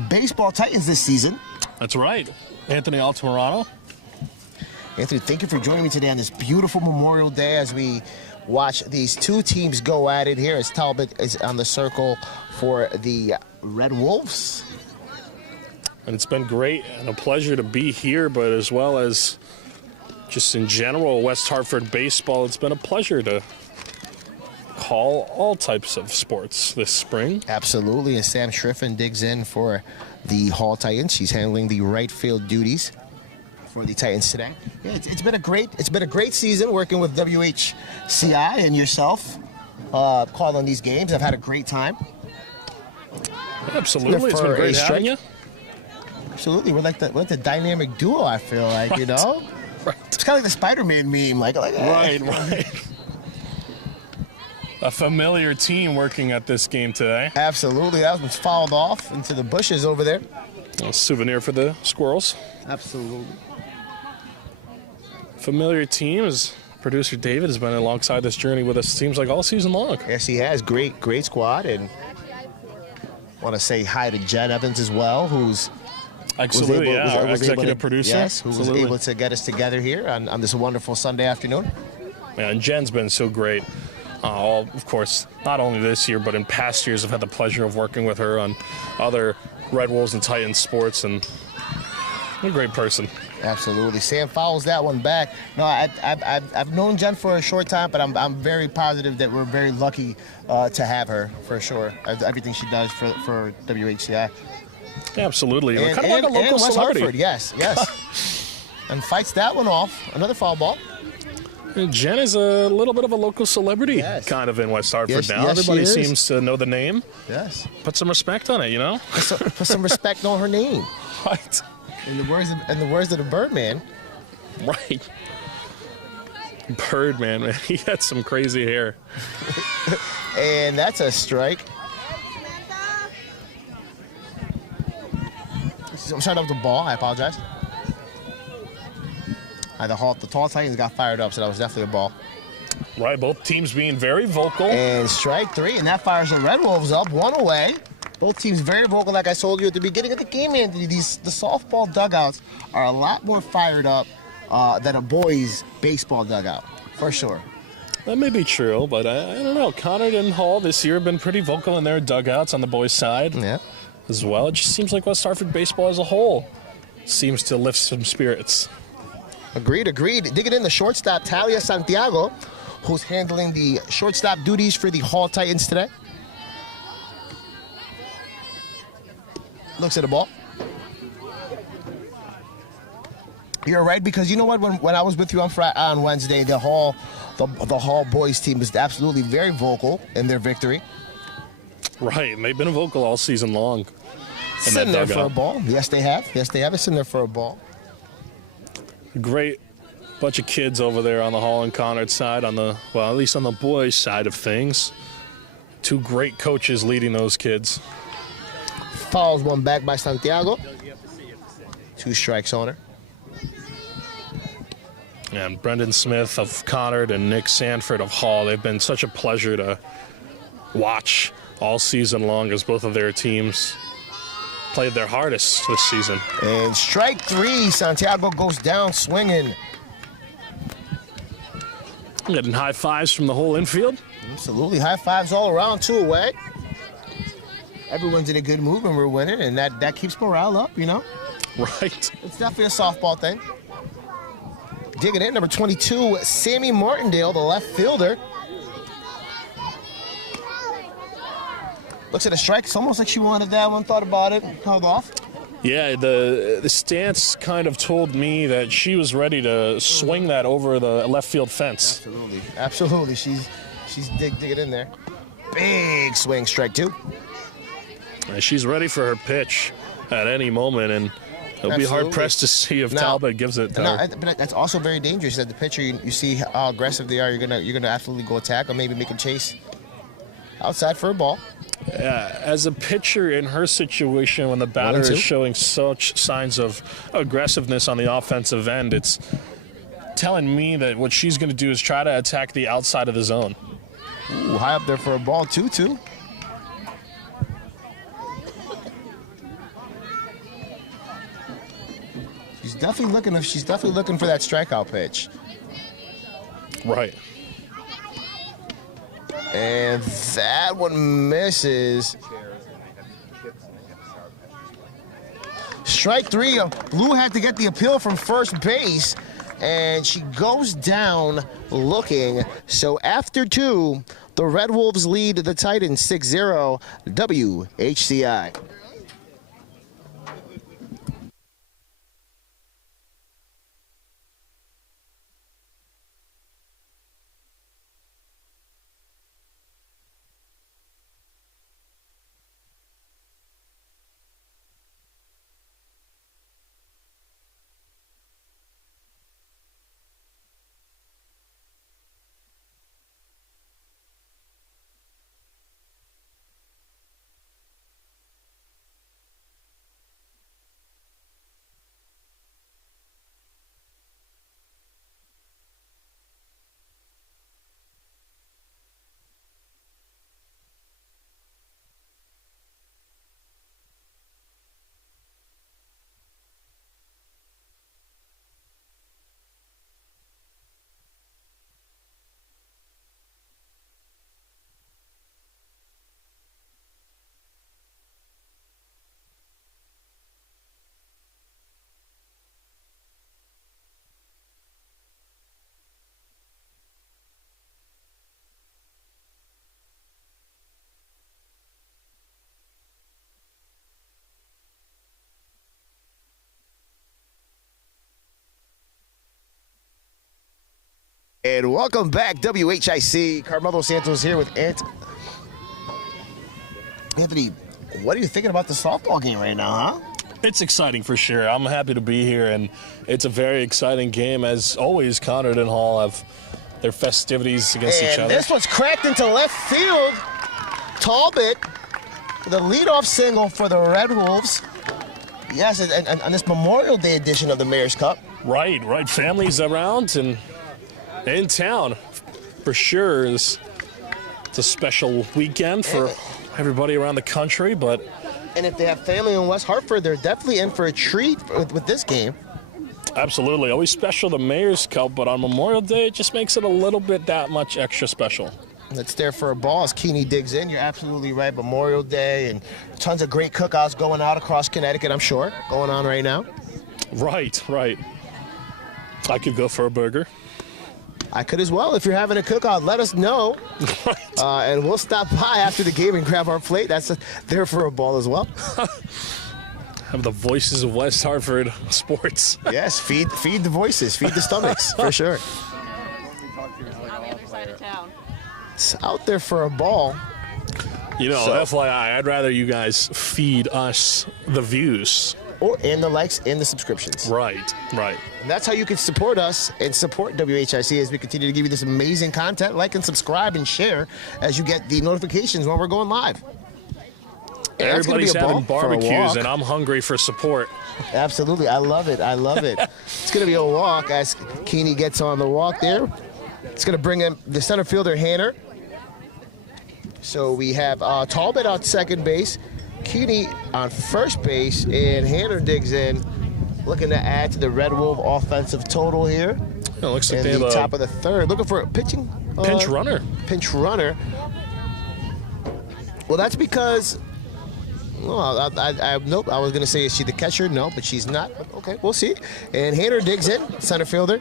Baseball Titans this season. That's right. Anthony Altamirano. Anthony, thank you for joining me today on this beautiful Memorial Day as we watch these two teams go at it here as Talbot is on the circle for the Red Wolves. And it's been great and a pleasure to be here, but as well as just in general, West Hartford baseball, it's been a pleasure to call all types of sports this spring. Absolutely, and Sam Schriffen digs in for the Hall Titans. She's handling the right field duties for the Titans today. Yeah, it's been a great season working with WHCI and yourself calling these games. I've had a great time. Absolutely, it's been great having you. Absolutely, we're like the dynamic duo. I feel like right. You know. Right. It's kind of like the Spider-Man meme, like right. A familiar team working at this game today. Absolutely, that one's fouled off into the bushes over there. A souvenir for the squirrels. Absolutely. Familiar team, as producer David has been alongside this journey with us, seems like all season long. Yes, he has. Great squad, and want to say hi to Jen Evans as well, who's absolutely, our executive producer. Yes, who was able to get us together here on this wonderful Sunday afternoon. Yeah, and Jen's been so great. Of course, not only this year, but in past years, I've had the pleasure of working with her on other Red Wolves and Titans sports, and what a great person. Absolutely. Sam fouls that one back. No, I've known Jen for a short time, but I'm very positive that we're very lucky to have her, for sure. Everything she does for WHCI. Absolutely. And, kind of like a local West celebrity. Hartford, yes. And fights that one off. Another foul ball. And Jen is a little bit of a local celebrity, kind of in West Hartford now. Yes, everybody seems to know the name. Yes. Put some respect on it, you know? Put some respect on her name. Right. In the words of the Birdman. Right. Birdman, man. He had some crazy hair. And that's a strike. I'm sorry, that was the ball. I apologize. The Tall Titans got fired up, so that was definitely a ball. Right, both teams being very vocal. And strike three, and that fires the Red Wolves up, one away. Both teams very vocal, like I told you at the beginning of the game, Anthony. The softball dugouts are a lot more fired up than a boys' baseball dugout, for sure. That may be true, but I don't know. Conard and Hall this year have been pretty vocal in their dugouts on the boys' side. Yeah. As well. It just seems like West Hartford baseball as a whole seems to lift some spirits. Agreed. Digging in the shortstop, Talia Santiago, who's handling the shortstop duties for the Hall Titans today. Looks at the ball. You're right, because you know what? When I was with you on Wednesday, the Hall boys team was absolutely very vocal in their victory. Right, and they've been vocal all season long. Sitting there for a ball. Yes, they have. Yes, they have. It's sitting there for a ball. Great bunch of kids over there on the Hall and Conard side, at least on the boys' side of things. Two great coaches leading those kids. Fouls one back by Santiago. 2 strikes on her. And Brendan Smith of Conard and Nick Sanford of Hall, they've been such a pleasure to watch all season long as both of their teams played their hardest this season. And strike 3, Santiago goes down swinging. Getting high fives from the whole infield. Absolutely, high fives all around, 2 away. Everyone's in a good mood when we're winning, and that keeps morale up, you know? Right. It's definitely a softball thing. Digging in, number 22, Sammy Martindale, the left fielder. Looks at the strike. It's almost like she wanted that one, thought about it, held off. Yeah, the stance kind of told me that she was ready to swing that over the left field fence. Absolutely. Absolutely. She's digging in there. Big swing, strike 2. And she's ready for her pitch at any moment, and it'll be hard-pressed to see if Talbot gives it to her. But that's also very dangerous. That the pitcher, you see how aggressive they are. You're gonna absolutely go attack or maybe make a chase outside for a ball. Yeah, as a pitcher in her situation, when the batter is showing such signs of aggressiveness on the offensive end, it's telling me that what she's going to do is try to attack the outside of the zone. Ooh, high up there for a ball, 2-2. She's definitely looking for that strikeout pitch. Right. And that one misses. Strike 3. Blue had to get the appeal from first base, and she goes down looking. So after 2, the Red Wolves lead the Titans 6-0 WHCI. And welcome back, WHIC. Carmelo Santos here with Anthony. What are you thinking about the softball game right now, huh? It's exciting for sure. I'm happy to be here, and it's a very exciting game. As always, Conard and Hall have their festivities against each other. This one's cracked into left field. Talbot, the leadoff single for the Red Wolves. Yes, and on this Memorial Day edition of the Mayor's Cup. Right. Families around and in town, for sure. It's a special weekend for everybody around the country, but... And if they have family in West Hartford, they're definitely in for a treat with this game. Absolutely. Always special, the Mayor's Cup, but on Memorial Day, it just makes it a little bit that much extra special. It's there for a ball as Keeney digs in. You're absolutely right. Memorial Day and tons of great cookouts going out across Connecticut, I'm sure, going on right now. Right. I could go for a burger. I could as well. If you're having a cookout, let us know. Right. And we'll stop by after the game and grab our plate. That's there for a ball as well. Have the voices of West Hartford sports. Yes, feed the voices, feed the stomachs, for sure. On the other side of town. It's out there for a ball. You know, So- FYI, I'd rather you guys feed us the views. And the likes and the subscriptions. Right. And that's how you can support us and support WHIC as we continue to give you this amazing content. Like and subscribe and share as you get the notifications when we're going live. And that's gonna be Everybody's a ball having for a barbecues, walk. and I'm hungry for support. Absolutely. I love it. It's going to be a walk as Keeney gets on the walk there. It's going to bring in the center fielder, Hanner. So we have Talbot on second base, Keeney on first base, and Hanner digs in, looking to add to the Red Wolf offensive total here. It looks like In they have the a top of the third, looking for a pitching pinch runner. Pinch runner. Well, that's because. Well, nope. I was gonna say, is she the catcher? No, but she's not. But okay, we'll see. And Hanner digs in, center fielder.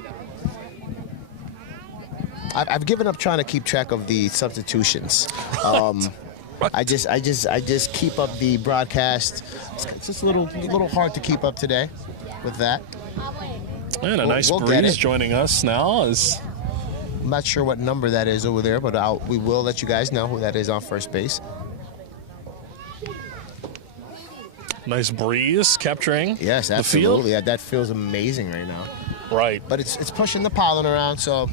I've given up trying to keep track of the substitutions. I just keep up the broadcast. It's just a little hard to keep up today with that. And a nice we'll get breeze it. joining us now. I'm not sure what number that is over there, but we will let you guys know who that is on first base. Nice breeze capturing Yes, the absolutely. field. That feels amazing right now. Right. But it's pushing the pollen around, so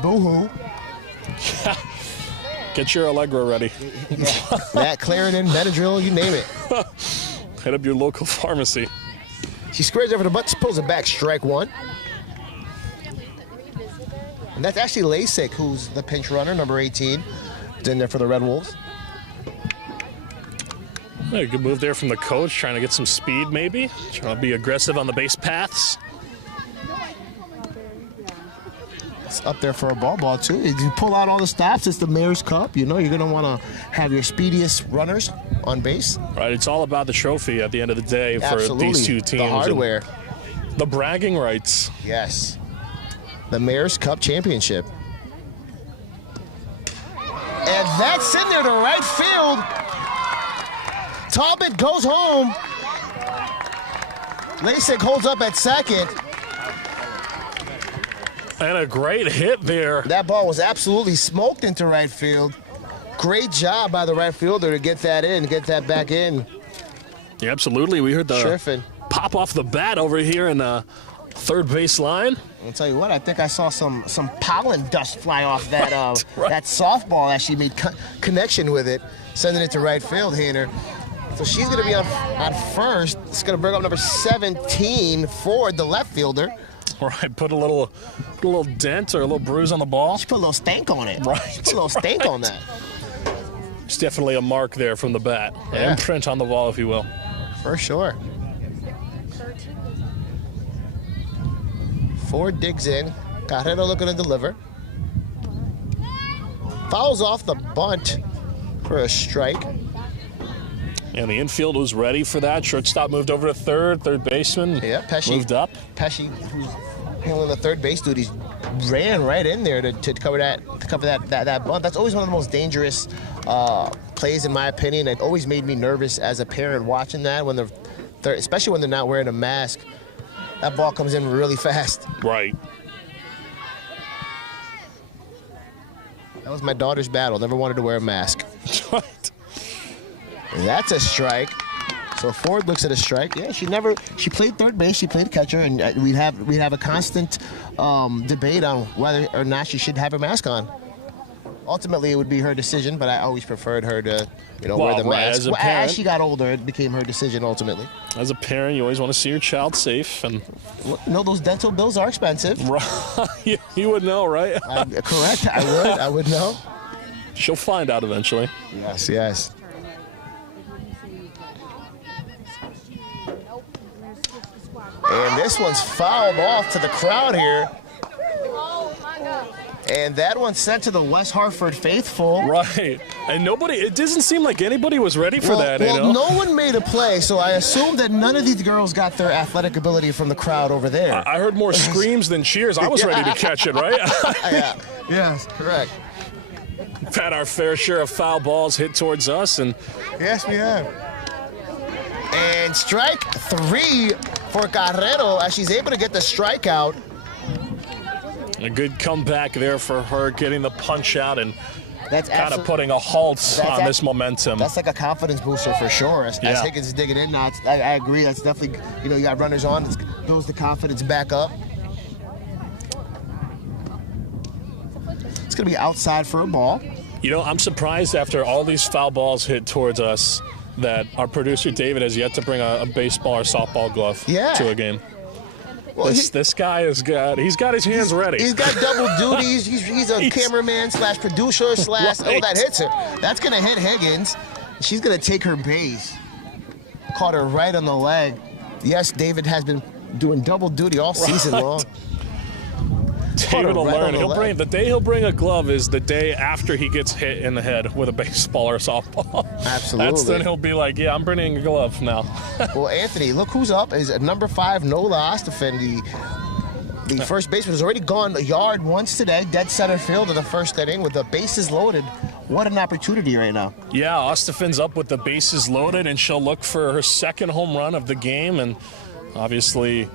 boo-hoo. Get your Allegra ready. That Claritin, Benadryl, you name it. Head up your local pharmacy. She squares over the butt, pulls it back, strike one. And that's actually Lasik, who's the pinch runner, number 18. Is in there for the Red Wolves. Yeah, good move there from the coach, trying to get some speed maybe. Trying to be aggressive on the base paths. It's up there for a ball too. If you pull out all the stops, it's the Mayor's Cup. You know you're going to want to have your speediest runners on base. Right, it's all about the trophy at the end of the day for Absolutely. these two teams. The hardware. And the bragging rights. Yes. The Mayor's Cup Championship. And that's in there to right field. Talbot goes home. Lasik holds up at second. And a great hit there. That ball was absolutely smoked into right field. Great job by the right fielder to get that in, get that back in. Yeah, absolutely. We heard the Schiffin. pop off the bat over here in the third base line. I'll tell you what, I think I saw some pollen dust fly off that Right. that softball as she made connection with it, sending it to right field, Hanner. So she's going to be on first. It's going to bring up number 17, Ford, the left fielder. Right, put a little dent or a little bruise on the ball. She put a little stank on it. Right. She put a little stank on that. It's definitely a mark there from the bat. An Yeah. imprint on the ball, if you will. For sure. Ford digs in. Carrero looking to deliver. Fouls off the bunt for a strike. And the infield was ready for that. Shortstop moved over to third baseman Yeah, Pesci. moved up. Pesci, who's handling the third base duties, ran right in there to cover that bunt. That's always one of the most dangerous plays, in my opinion. It always made me nervous as a parent watching that when especially when they're not wearing a mask. That ball comes in really fast. Right. That was my daughter's battle. Never wanted to wear a mask. Right. That's a strike. So Ford looks at a strike. Yeah, she played third base, she played catcher, and we'd have a constant debate on whether or not she should have her mask on. Ultimately, it would be her decision, but I always preferred her to, wear the right, mask. as a parent- As she got older, it became her decision ultimately. As a parent, you always want to see your child safe, and Those dental bills are expensive. you would know, right? Correct. I would know. She'll find out eventually. Yes. And this one's fouled off to the crowd here. And that one's sent to the West Hartford faithful. Right. And it doesn't seem like anybody was ready for that, no one made a play, so I assume that none of these girls got their athletic ability from the crowd over there. I heard more screams than cheers. I was ready to catch it, right? Yeah. Yes, correct. We've had our fair share of foul balls hit towards us, and Yes, we have. And strike 3 for Carrero as she's able to get the strikeout. A good comeback there for her, getting the punch out and That's kind of putting a halt on this momentum. That's like a confidence booster for sure. As Higgins is digging in now, I agree. That's definitely, you got runners on. It builds the confidence back up. It's going to be outside for a ball. I'm surprised after all these foul balls hit towards us that our producer David has yet to bring a baseball or softball glove to a game. Well, this guy he's got his hands ready. He's got double duties. He's a cameraman / producer / that hits her. That's going to hit Higgins. She's going to take her base. Caught her right on the leg. Yes, David has been doing double duty all season long. David will learn. The day he'll bring a glove is the day after he gets hit in the head with a baseball or softball. Absolutely. That's then he'll be like, yeah, I'm bringing a glove now. Well, Anthony, look who's up. Is number 5, Nola Ostafin, the first baseman, has already gone a yard once today, dead center field in the first inning with the bases loaded. What an opportunity right now. Yeah, Ostafin's up with the bases loaded, and she'll look for her second home run of the game and obviously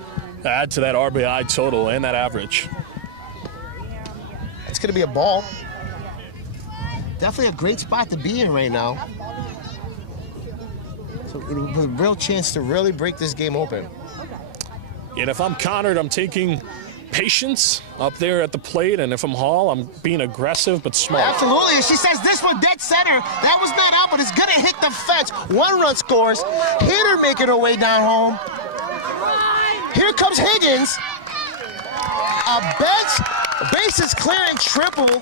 add to that RBI total and that average. It's going to be a ball. Definitely a great spot to be in right now. So a real chance to really break this game open. And if I'm Conard, I'm taking patience up there at the plate, and if I'm Hall, I'm being aggressive but smart. Absolutely. She says this one dead center. That was not out, but it's going to hit the fence. 1 run scores. Hitter making her way down home. Here comes Higgins. A bases clearing triple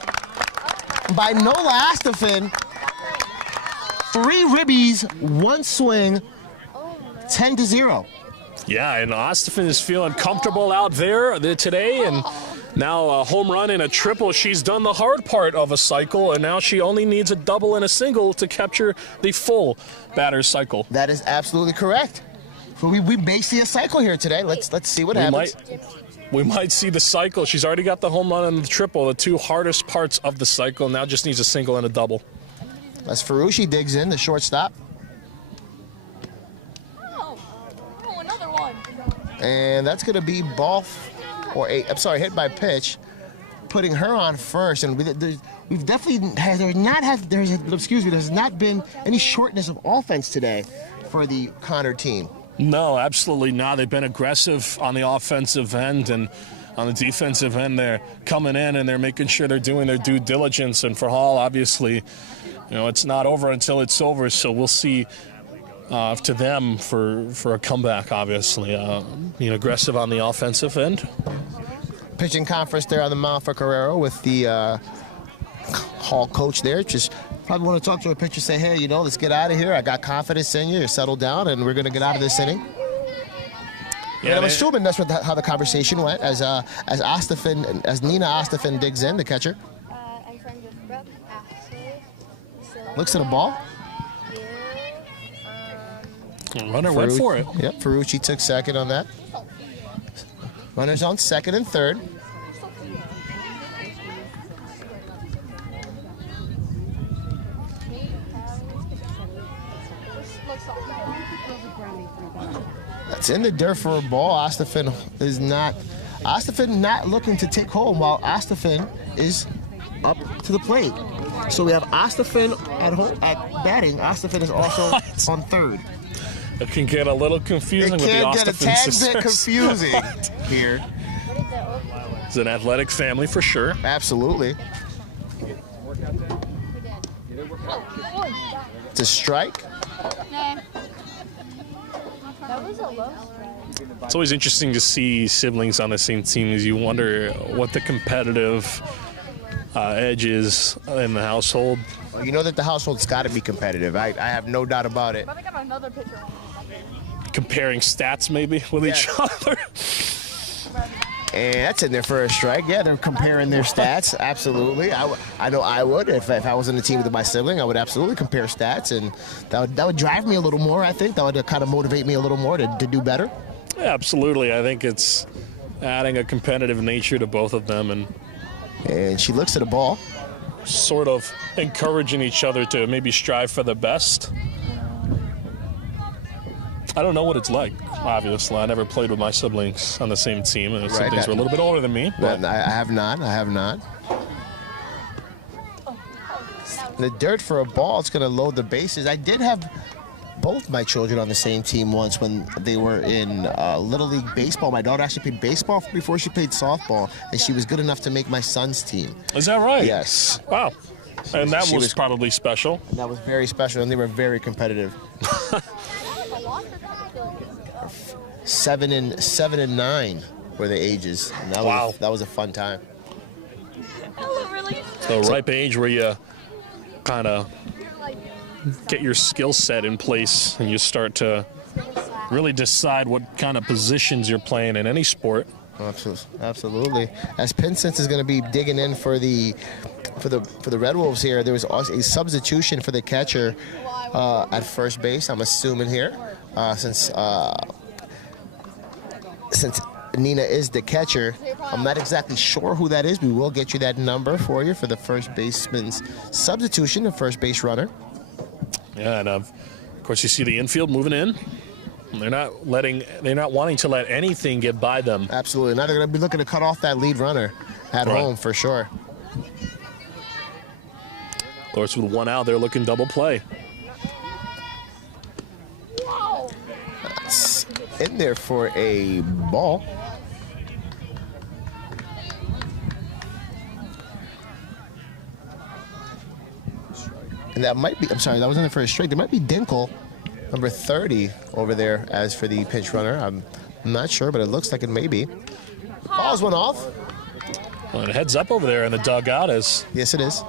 by Nola Ostafin. 3 ribbies, 1 swing, 10-0. Yeah, and Ostafin is feeling comfortable out there today, and now a home run and a triple. She's done the hard part of a cycle, and now she only needs a double and a single to capture the full batter's cycle. That is absolutely correct. So we may see a cycle here today. Let's see what happens. We might see the cycle. She's already got the home run and the triple, the 2 hardest parts of the cycle. Now just needs a single and a double. As Ferrucci digs in, the shortstop. Oh, another one. And that's going to be hit by pitch, putting her on first. And we've definitely there's not been any shortness of offense today for the Conard team. No, absolutely not. They've been aggressive on the offensive end, and on the defensive end, they're coming in and they're making sure they're doing their due diligence. And for Hall, obviously, it's not over until it's over. So we'll see to them for a comeback, obviously. Being aggressive on the offensive end. Pitching conference there on the mound for Carrero with the Hall coach there. Just probably want to talk to a pitcher, say, hey, let's get out of here. I got confidence in you. Settle down, and we're going to get out of this inning. Yeah, I'm assuming that's how the conversation went as Nina Ostafin digs in, the catcher. I'm friends with Brooke, actually. So, looks at the ball. Runner went for it. Yep, Ferrucci took second on that. Runners on second and third. That's in the dirt for a ball. Ostafin not looking to take home while Ostafin is up to the plate. So we have Ostafin at batting. Ostafin is also on third. It can get a little confusing with the Ostafin sisters. It can get a tad bit confusing here. It's an athletic family for sure. Absolutely. It's a strike. It's always interesting to see siblings on the same team, as you wonder what the competitive edge is in the household. Well, you know that the household's got to be competitive. I have no doubt about it. Comparing stats maybe with each other. And that's in there for a strike. Yeah, they're comparing their stats. Absolutely. I know I would. If I was on the team with my sibling, I would absolutely compare stats. And that would drive me a little more, I think. That would kind of motivate me a little more to do better. Yeah, absolutely. I think it's adding a competitive nature to both of them. And she looks at the ball. Sort of encouraging each other to maybe strive for the best. I don't know what it's like, obviously. I never played with my siblings on the same team, and the siblings were a little bit older than me. But I have not. The dirt for a ball, it's going to load the bases. I did have both my children on the same team once when they were in Little League Baseball. My daughter actually played baseball before she played softball, and she was good enough to make my son's team. Is that right? Yes. Wow. And that was probably special. And that was very special, and they were very competitive. 7 and 9 were the ages. And that was a fun time. The ripe age where you kind of get your skill set in place and you start to really decide what kind of positions you're playing in any sport. Absolutely. As Pinsence is going to be digging in for the Red Wolves here, there was also a substitution for the catcher at first base, I'm assuming here, since Nina is the catcher. I'm not exactly sure who that is. We will get you that number for you for the first baseman's substitution, the first base runner. Yeah, and of course you see the infield moving in. They're not wanting to let anything get by them. Absolutely. Now they're going to be looking to cut off that lead runner at home for sure. Of course, with one out, they're looking double play. That's in there for a ball. And that might be, I'm sorry, that was in there for a strike. There might be Dinkle, number 30, over there as for the pinch runner. I'm not sure, but it looks like it may be. Balls went off. Well, it heads up over there in the dugout as... Yes, it is.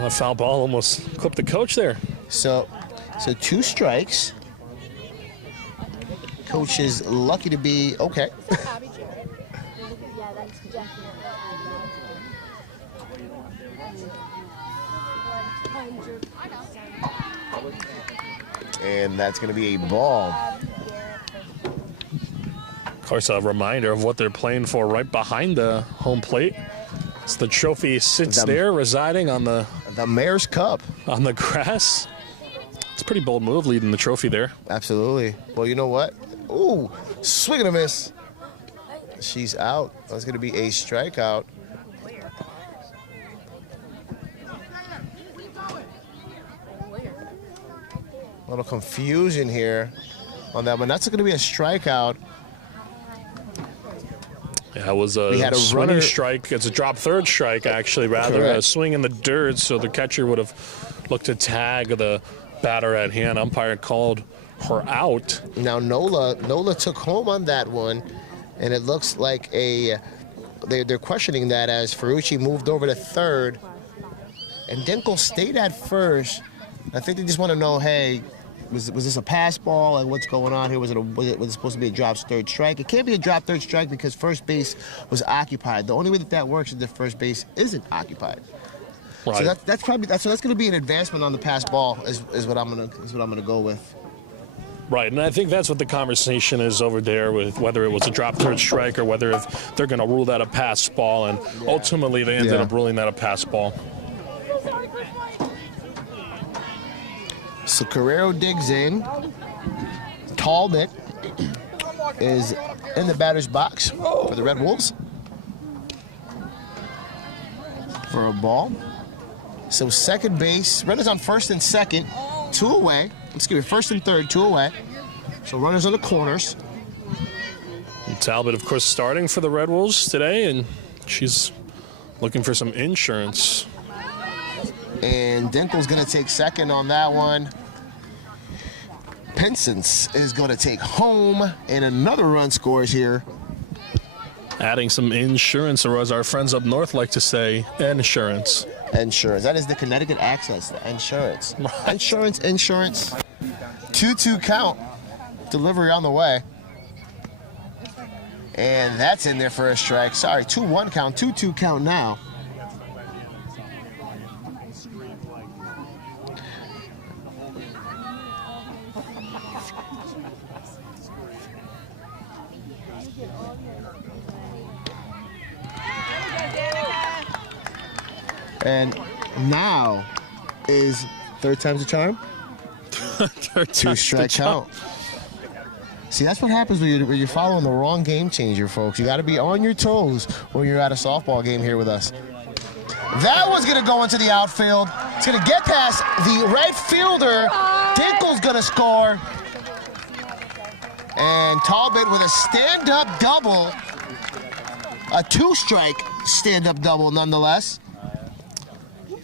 A foul ball almost clipped the coach there. So 2 strikes. Coach is lucky to be okay. And that's going to be a ball. Of course, a reminder of what they're playing for right behind the home plate. It's the trophy sits there, residing on the Mayor's Cup on the grass. It's a pretty bold move, leading the trophy there. Absolutely. Well, you know what? Ooh, swing and a miss. She's out. That's going to be a strikeout. A little confusion here on that one. That's going to be a strikeout. Yeah, it was a swinging strike. It's a drop third strike, actually, rather. Correct. A swing in the dirt, so the catcher would have looked to tag the batter at hand. Umpire called her out. Now, Nola took home on that one, and it looks like they're questioning that as Ferrucci moved over to third, and Dinkle stayed at first. I think they just want to know, hey, was this a pass ball? Like, what's going on here? Was it supposed to be a drop third strike? It can't be a drop third strike because first base was occupied. The only way that works is if first base isn't occupied. Right. So that's going to be an advancement on the pass ball is what I'm gonna go with. Right, and I think that's what the conversation is over there with whether it was a drop third strike or whether if they're going to rule that a pass ball, and ultimately they ended up ruling that a pass ball. So Carrero digs in. Talbot is in the batter's box for the Red Wolves for a ball. So second base, runners on first and second, 2 away. Excuse me, first and third, 2 away. So runners on the corners. And Talbot, of course, starting for the Red Wolves today, and she's looking for some insurance. And Dinkle's going to take second on that one. Pinsence is going to take home, and another run scores here. Adding some insurance, or as our friends up north like to say, insurance. Insurance. That is the Connecticut access, the insurance. Insurance. 2-2 count. Delivery on the way. And that's in there for a strike. Sorry, 2-1 count, 2-2 count now. And now is third time's a charm. Two strike count. See, that's what happens when you're following the wrong game changer, folks. You got to be on your toes when you're at a softball game here with us. That one's going to go into the outfield. It's going to get past the right fielder. Dinkle's going to score. And Talbot with a stand-up double. A two-strike stand-up double, nonetheless.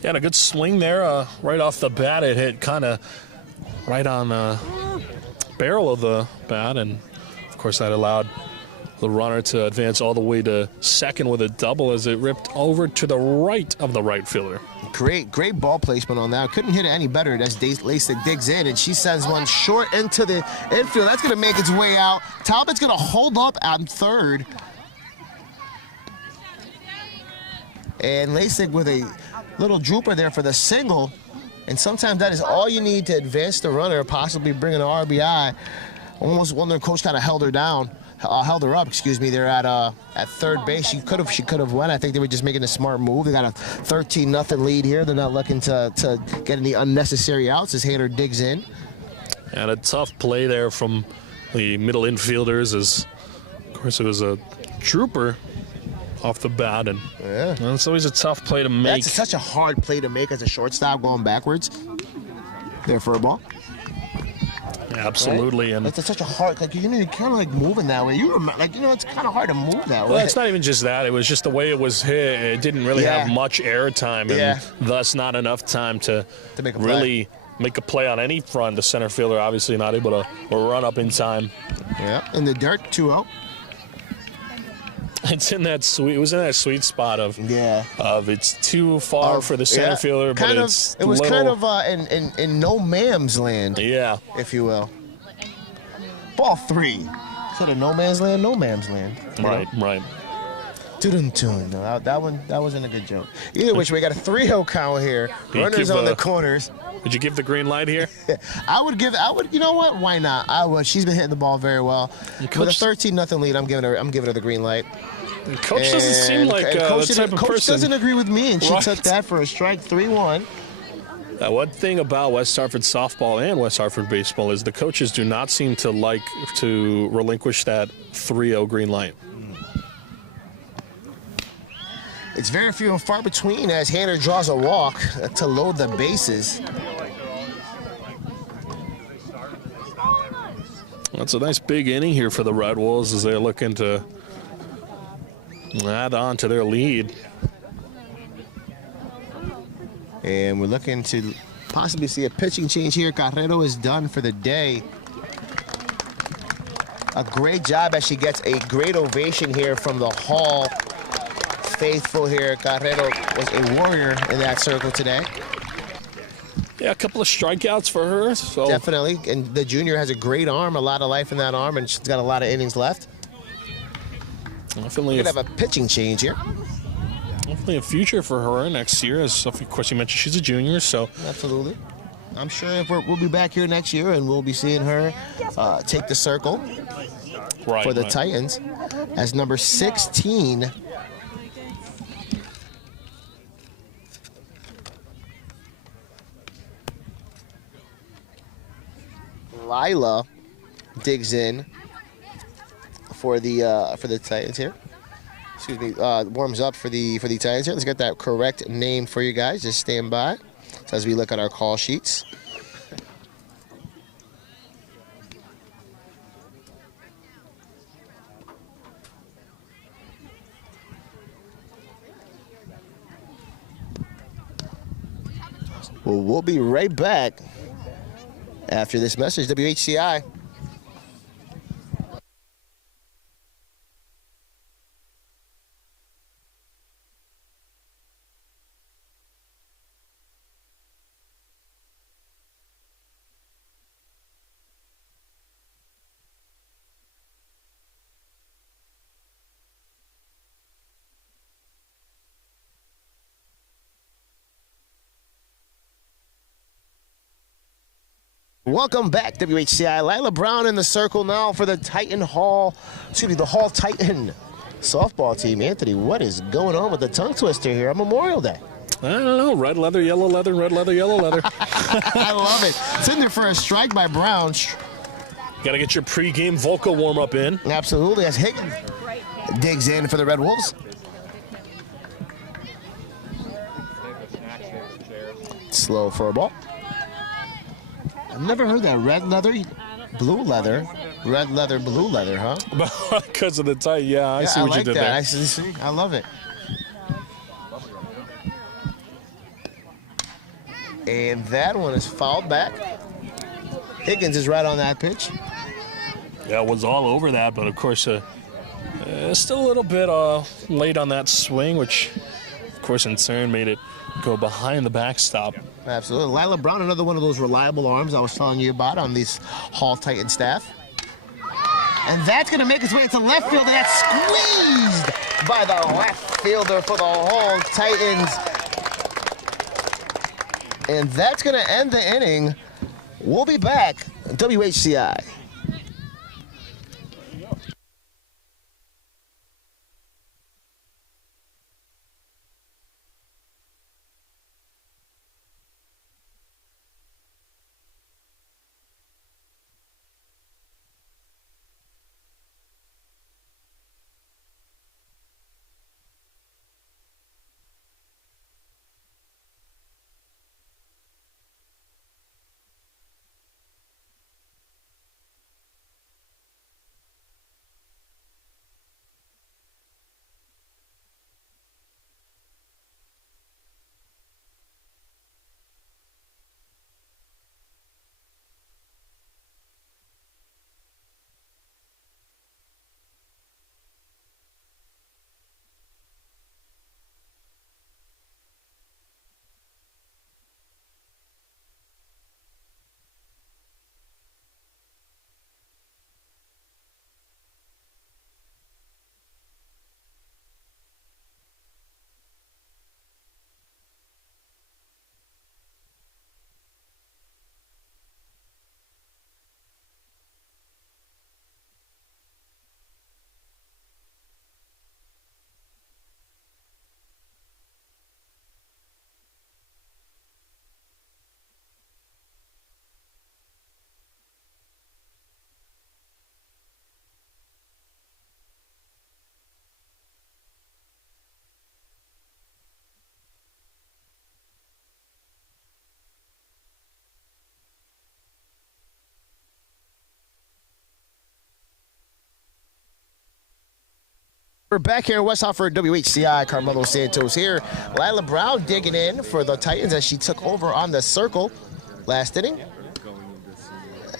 Yeah, and a good swing there. Right off the bat, it hit kind of right on the barrel of the bat, and of course that allowed the runner to advance all the way to second with a double as it ripped over to the right of the right fielder. Great ball placement on that. Couldn't hit it any better as Lasik digs in, and she sends one short into the infield. That's going to make its way out. Talbot's going to hold up on third. And Lasik with a little drooper there for the single. And sometimes that is all you need to advance the runner, possibly bring an RBI. Almost wondering coach kind of held her up, excuse me, there at third base. She could have won. I think they were just making a smart move. They got a 13-0 lead here. They're not looking to get any unnecessary outs as Hader digs in. And a tough play there from the middle infielders as, of course, it was a trooper off the bat, and it's always a tough play to make. That's such a hard play to make as a shortstop going backwards there for a ball. Yeah, absolutely. Right? And it's such a hard, like, you know, you're kind of like moving that way. It's kind of hard to move that way. Well, it's not even just that. It was just the way it was hit. It didn't really have much air time, and thus not enough time to make a really make a play on any front. The center fielder obviously not able to run up in time. Yeah, in the dirt, 2-0. It was in that sweet spot of it's too far for the center fielder, but it was kind of in no man's land, if you will. Ball 3. Instead of no man's land, no man's land. Right. No, that wasn't a good joke. Either which way, we got a 3-0 count here. Runners on the corners. Would you give the green light here? I would, you know what? Why not? I would. She's been hitting the ball very well. With a 13-0 lead, I'm giving her the green light. Coach doesn't seem like the type of person. Coach doesn't agree with me, and she took that for a strike. 3-1. One thing about West Hartford softball and West Hartford baseball is the coaches do not seem to like to relinquish that 3-0 green light. It's very few and far between as Hader draws a walk to load the bases. That's a nice big inning here for the Red Wolves as they're looking to add on to their lead. And we're looking to possibly see a pitching change here. Carrero is done for the day. A great job as she gets a great ovation here from the Hall faithful here. Carrero was a warrior in that circle today. Yeah, a couple of strikeouts for her. So. Definitely, and the junior has a great arm, a lot of life in that arm, and she's got a lot of innings left. Definitely. We're going to have a pitching change here. Definitely a future for her next year. As of course you mentioned, she's a junior, so. Absolutely. I'm sure we'll be back here next year, and we'll be seeing her take the circle for the Titans as number 16. Lila digs in for the Titans here. Excuse me, warms up for the Titans here. Let's get that correct name for you guys. Just stand by as we look at our call sheets. Well, we'll be right back after this message. WHCI. Welcome back, WHCI. Lila Brown in the circle now for the the Hall Titan softball team. Anthony, what is going on with the tongue twister here on Memorial Day? I don't know. Red leather, yellow leather, red leather, yellow leather. I love it. It's in there for a strike by Brown. Got to get your pregame vocal warm-up in. Absolutely. As Higgins digs in for the Red Wolves. Slow for a ball. I've never heard that. Red leather, blue leather. Red leather, blue leather, huh? Because of the tight, yeah. I see what like you did that. there. I see. I love it. And that one is fouled back. Higgins is right on that pitch. Yeah, it was all over that, but of course, still a little bit late on that swing, which, of course, in turn made it go behind the backstop. Absolutely. Lila Brown, another one of those reliable arms I was telling you about on this Hall Titan staff. And that's going to make its way to left field, and that's squeezed by the left fielder for the Hall Titans. And that's going to end the inning. We'll be back on WHCI. We're back here in West Hartford, WHCI. Carmelo Santos here. Lila Brown digging in for the Titans as she took over on the circle last inning.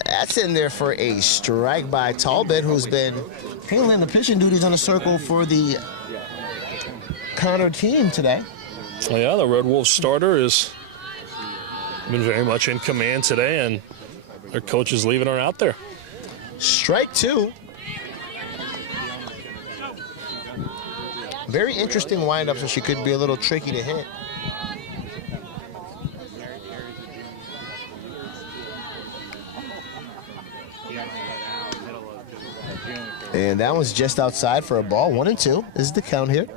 That's in there for a strike by Talbot, who's been handling the pitching duties on the circle for the Conard team today. Well, yeah, the Red Wolves starter has been very much in command today, and their coach is leaving her out there. Strike two. Very interesting windup, so she could be a little tricky to hit. And that one's just outside for a ball. 1-2 is the count here.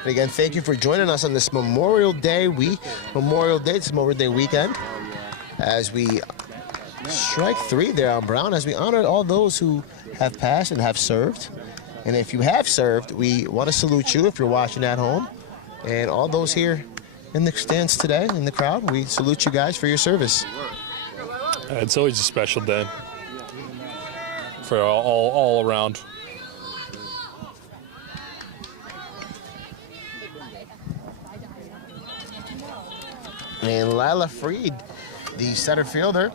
And again, thank you for joining us on this Memorial Day Memorial Day weekend, as we strike three there on Brown, as we honored all those who have passed and have served. And if you have served, we want to salute you if you're watching at home. And all those here in the stands today, in the crowd, we salute you guys for your service. It's always a special day for all around. And Lila Freed, the center fielder,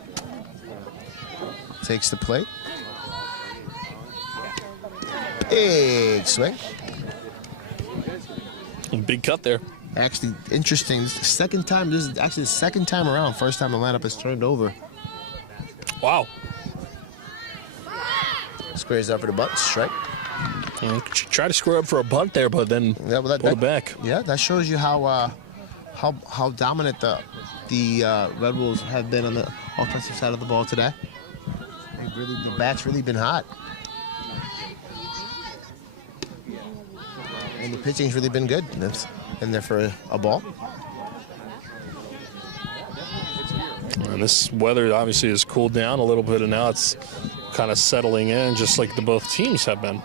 takes the plate. Big swing. Big cut there. Actually, interesting. Second time. This is actually the second time around. First time the lineup has turned over. Wow. Squares up for the bunt. Strike. Try to square up for a bunt there, but then pull it back. Yeah, that shows you how dominant the Red Wolves have been on the offensive side of the ball today. The bat's really been hot. And the pitching's really been good. That's in there for a ball. And this weather obviously has cooled down a little bit, and now it's kind of settling in, just like both teams have been.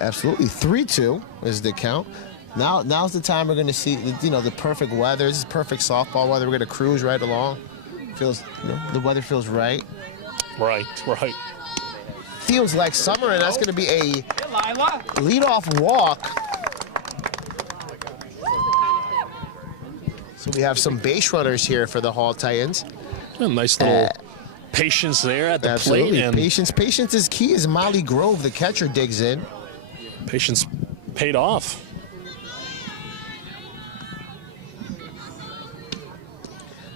Absolutely. 3-2 is the count. Now's the time we're going to see, the perfect weather. This is perfect softball weather. We're going to cruise right along. The weather feels right. Right. Feels like summer, and that's going to be a leadoff walk. So we have some base runners here for the Hall Titans. A nice little patience there at the Absolutely. plate. And Patience is key as Molly Grove, the catcher, digs in. patience paid off.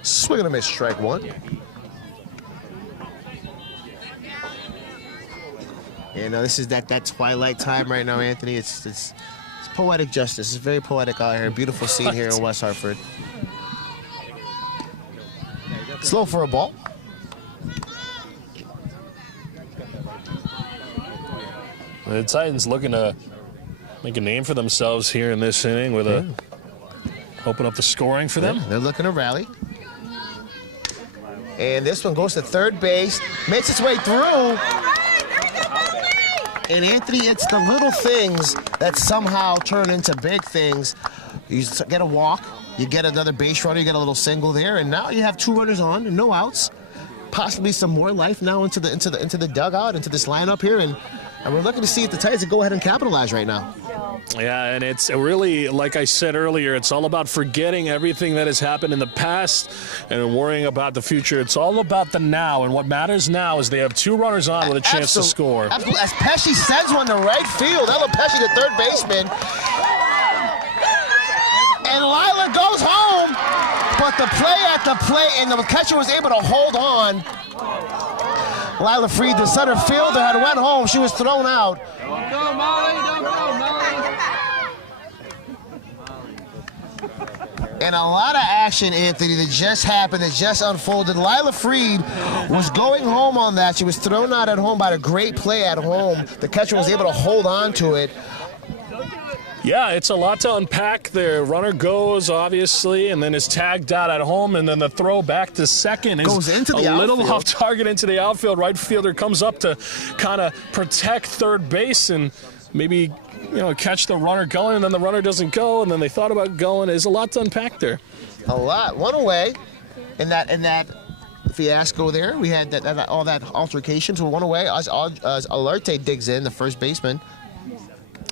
Swing and a miss, strike one. This is that twilight time right now, Anthony. It's poetic justice. It's very poetic out here. Beautiful scene here in West Hartford. Slow for a ball. The Titans looking to make a name for themselves here in this inning with open up the scoring for them. They're looking to rally. And this one goes to third base, makes its way through. And Anthony, it's the little things that somehow turn into big things. You get a walk, you get another base runner, you get a little single there, and now you have 2 runners on and no outs. Possibly some more life now into the dugout, into this lineup here, and we're looking to see if the Titans can go ahead and capitalize right now. Yeah, and it's really, like I said earlier, it's all about forgetting everything that has happened in the past and worrying about the future. It's all about the now, and what matters now is they have 2 runners on with a chance to score. Absolutely. As Pesci sends one to right field, Ella Pesci, the third baseman. And Lila goes home, but the play at the plate, and the catcher was able to hold on. Lila Freed, the center fielder, had went home. She was thrown out. Don't go, Molly. Don't go, Molly. And a lot of action, Anthony, that just happened, that just unfolded. Lila Freed was going home on that. She was thrown out at home by a great play at home. The catcher was able to hold on to it. Yeah, it's a lot to unpack there. Runner goes, obviously, and then is tagged out at home, and then the throw back to second is goes into the a little outfield. off target into the outfield. Right fielder comes up to kind of protect third base and maybe catch the runner going, and then the runner doesn't go, and then they thought about going. There's a lot to unpack there. A lot. One away in that fiasco there. We had all that altercation, so one away as Alarte digs in, the first baseman.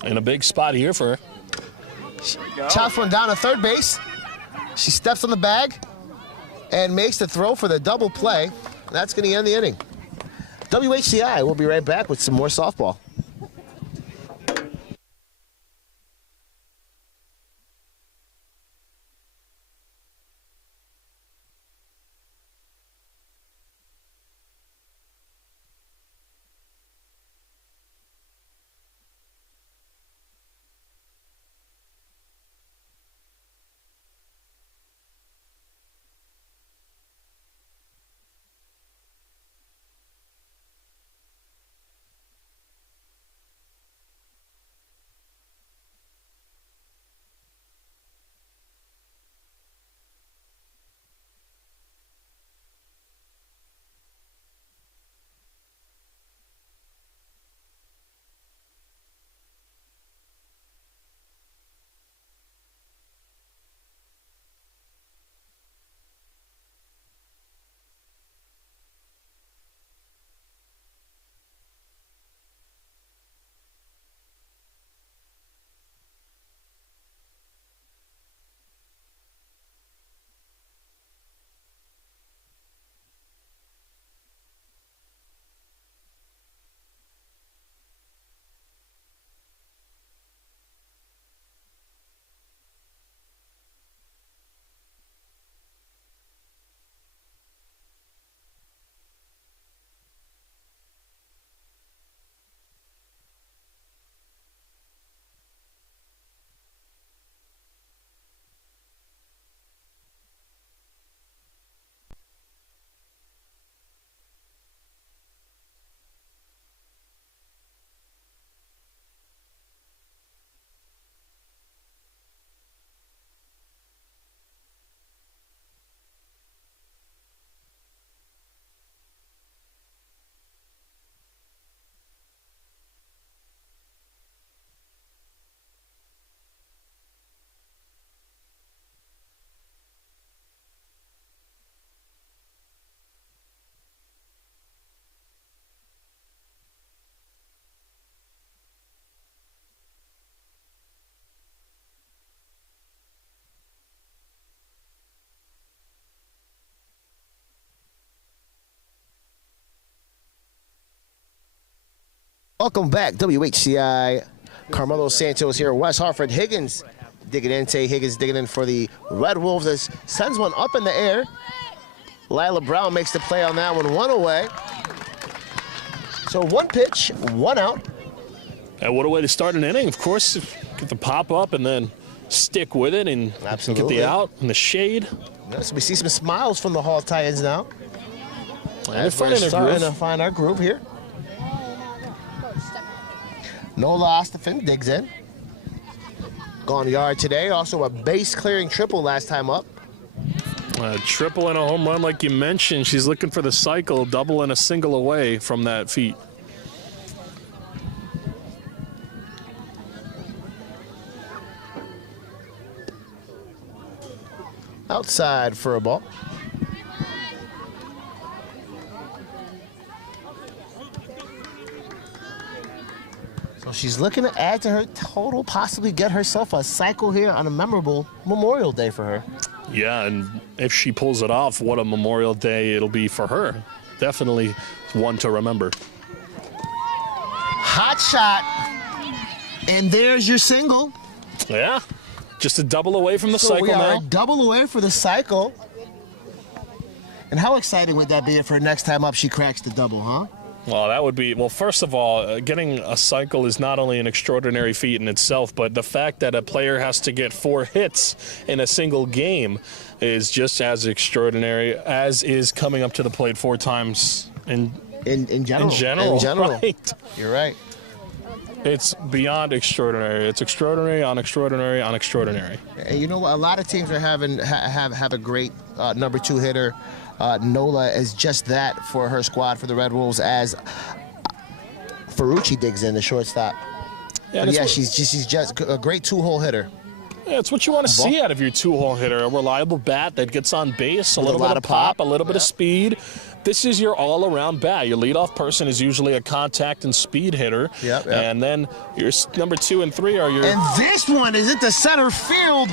In a big spot here for her. Chops one down to third base. She steps on the bag and makes the throw for the double play. That's going to end the inning. WHCI, we'll be right back with some more softball. Welcome back, WHCI. Carmelo Santos here, West Hartford. Higgins digging in. Tay Higgins digging in for the Red Wolves as sends one up in the air. Lila Brown makes the play on that one away. So one pitch, one out. And what a way to start an inning. Of course, get the pop up and then stick with it and get the out in the shade. Yes, we see some smiles from the Hall Titans now. And they're starting to find our groove here. Nola Ostafin digs in. Gone yard today. Also a base clearing triple last time up. A triple and a home run, like you mentioned. She's looking for the cycle, double and a single away from that feat. Outside for a ball. So she's looking to add to her total, possibly get herself a cycle here on a memorable Memorial Day for her. Yeah, and if she pulls it off, what a Memorial Day it'll be for her. Definitely one to remember. Hot shot. And there's your single. Yeah, just a double away from the cycle we are now. a double away for the cycle. And how exciting would that be if her next time up she cracks the double, huh? Well, that would be, well, first of all, getting a cycle is not only an extraordinary feat in itself, but the fact that a player has to get 4 hits in a single game is just as extraordinary as is coming up to the plate 4 times in general. In general. Right. You're right. It's beyond extraordinary. It's extraordinary on extraordinary on extraordinary. And you know what? A lot of teams are have a great number 2 hitter. Nola is just that for her squad for the Red Wolves as Ferrucci digs in the shortstop. Yeah, she's just a great 2-hole hitter. Yeah, it's what you want to see out of your 2-hole hitter. A reliable bat that gets on base, a little bit of pop, a little bit of speed. This is your all-around bat. Your leadoff person is usually a contact and speed hitter. Yep. And then your number 2 and 3 are your... And this one is at the center field.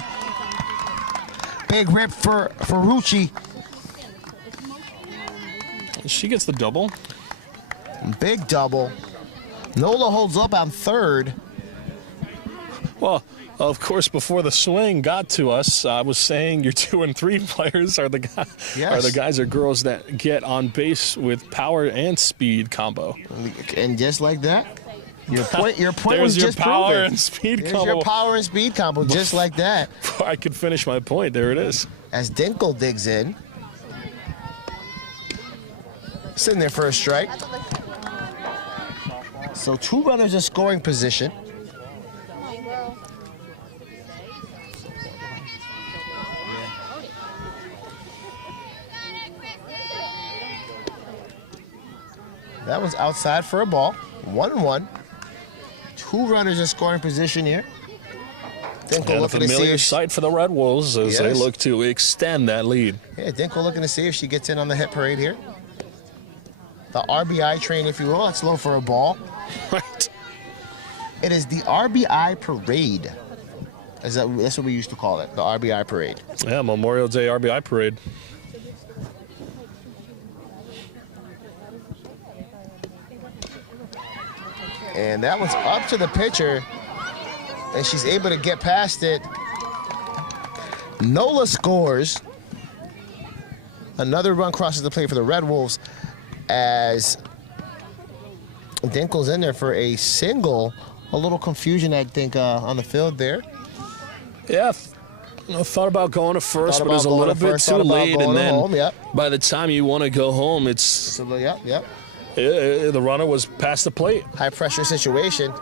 Big rip for Ferrucci. She gets the double. Big double. Nola holds up on third. Well, of course, before the swing got to us, I was saying your 2 and 3 players are the guys or girls that get on base with power and speed combo. And just like that, your point was your just power proven. and speed There's combo. your power and speed combo, just like that. Before I could finish my point, there it is. As Dinkle digs in. Sitting there for a strike. So 2 runners in scoring position. That was outside for a ball. 1-1. 2 runners in scoring position here. Dinkle looking to see familiar sight for the Red Wolves as they look to extend that lead. Yeah, Dinkle looking to see if she gets in on the hit parade here. The RBI train, if you will. That's low for a ball. Right. It is the RBI parade. That's what we used to call it, the RBI parade. Yeah, Memorial Day RBI parade. And that one's up to the pitcher, and she's able to get past it. Nola scores. Another run crosses the plate for the Red Wolves as Dinkle's in there for a single. A little confusion, I think, on the field there. Yeah, I thought about going to first, but it was a little bit too late. And then by the time you want to go home, it's... the runner was past the plate. High pressure situation.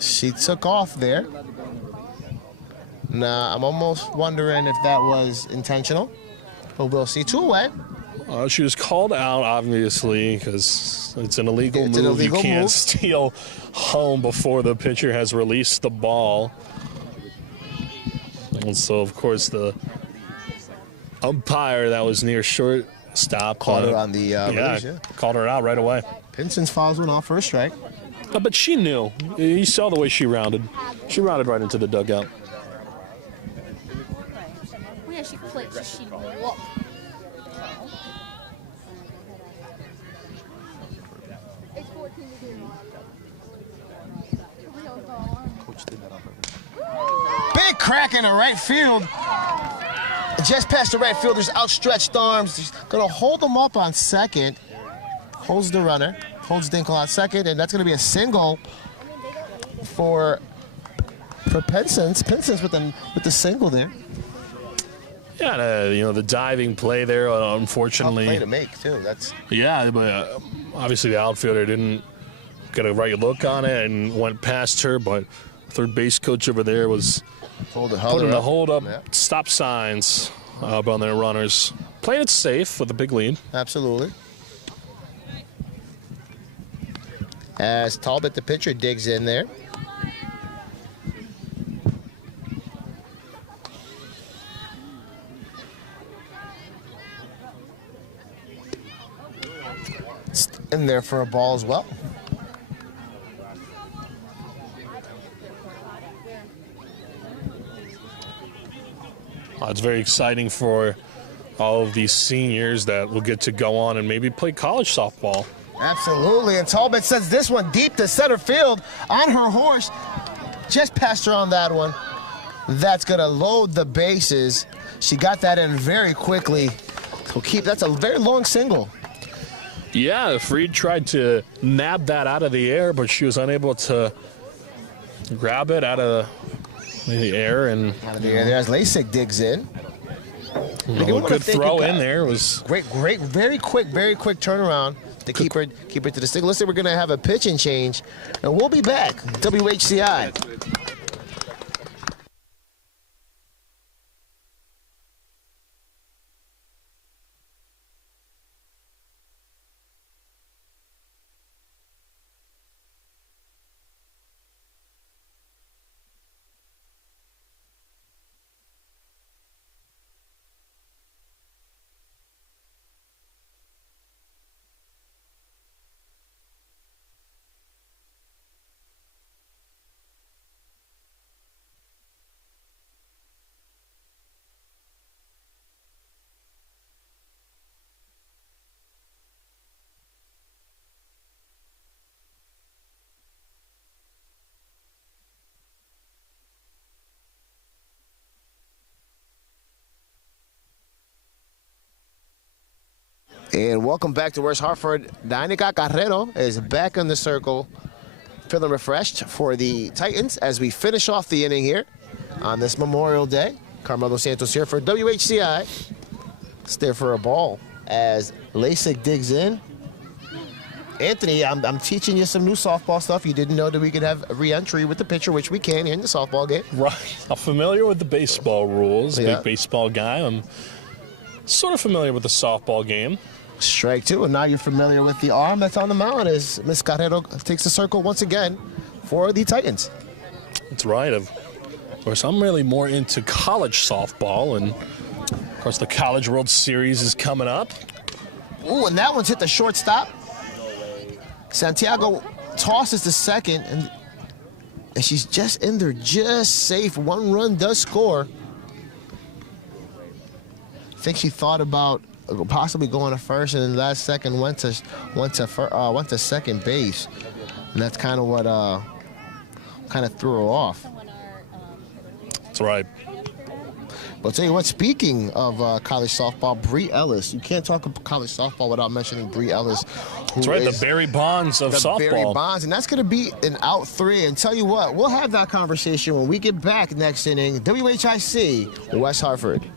She took off there. Nah, I'm almost wondering if that was intentional. But we'll see. 2 away. She was called out, obviously, because it's an illegal move. You can't steal home before the pitcher has released the ball. And so, of course, the umpire that was near shortstop called her on the release, called her out right away. Pinson's fouls went off for a strike. But she knew. You saw the way she rounded. She rounded right into the dugout. Big crack in the right field. Just past the right fielder's outstretched arms. He's going to hold him up on second. Holds the runner. Holds Dinkle on second, and that's going to be a single for Pensons. Pensons with the single there. Yeah, the diving play there, unfortunately. Tough play to make, too. Yeah, but obviously the outfielder didn't get a right look on it and went past her, but third base coach over there was putting the hold-up stop signs up on their runners. Playing it safe with a big lead. Absolutely. As Talbot, the pitcher, digs in there. In there for a ball as well. It's very exciting for all of these seniors that will get to go on and maybe play college softball. Absolutely, and Talbot sends this one deep to center field on her horse. Just past her on that one. That's going to load the bases. She got that in very quickly. That's a very long single. Yeah, Freed tried to nab that out of the air, but she was unable to grab it out of the air. And out of the air there as Lasik digs in. A good throw in there. Was great, very quick turnaround to keep her to the stick. Looks like we're going to have a pitching change, and we'll be back. WHCI. And welcome back to West Hartford. Danica Carrero is back in the circle, feeling refreshed for the Titans as we finish off the inning here on this Memorial Day. Carmelo Santos here for WHCI. It's there for a ball as Lasik digs in. Anthony, I'm teaching you some new softball stuff. You didn't know that we could have a re-entry with the pitcher, which we can here in the softball game. Right. I'm familiar with the baseball rules. Yeah. Big baseball guy. I'm sort of familiar with the softball game. Strike two, and now you're familiar with the arm that's on the mound as Miss Carrero takes the circle once again for the Titans. That's right. Of course, I'm really more into college softball, and of course the College World Series is coming up. Ooh, and that one's hit the shortstop. Santiago tosses to second, and she's just in there, just safe. One run does score. I think she thought about possibly going to first, and then last second went to second base, and that's kind of what kind of threw her off. That's right. But I'll tell you what, speaking of college softball, Bree Ellis. You can't talk about college softball without mentioning Bree Ellis. That's right, the Barry Bonds of softball. The Barry Bonds, and that's going to be an out three. And tell you what, we'll have that conversation when we get back next inning. WHIC, West Hartford.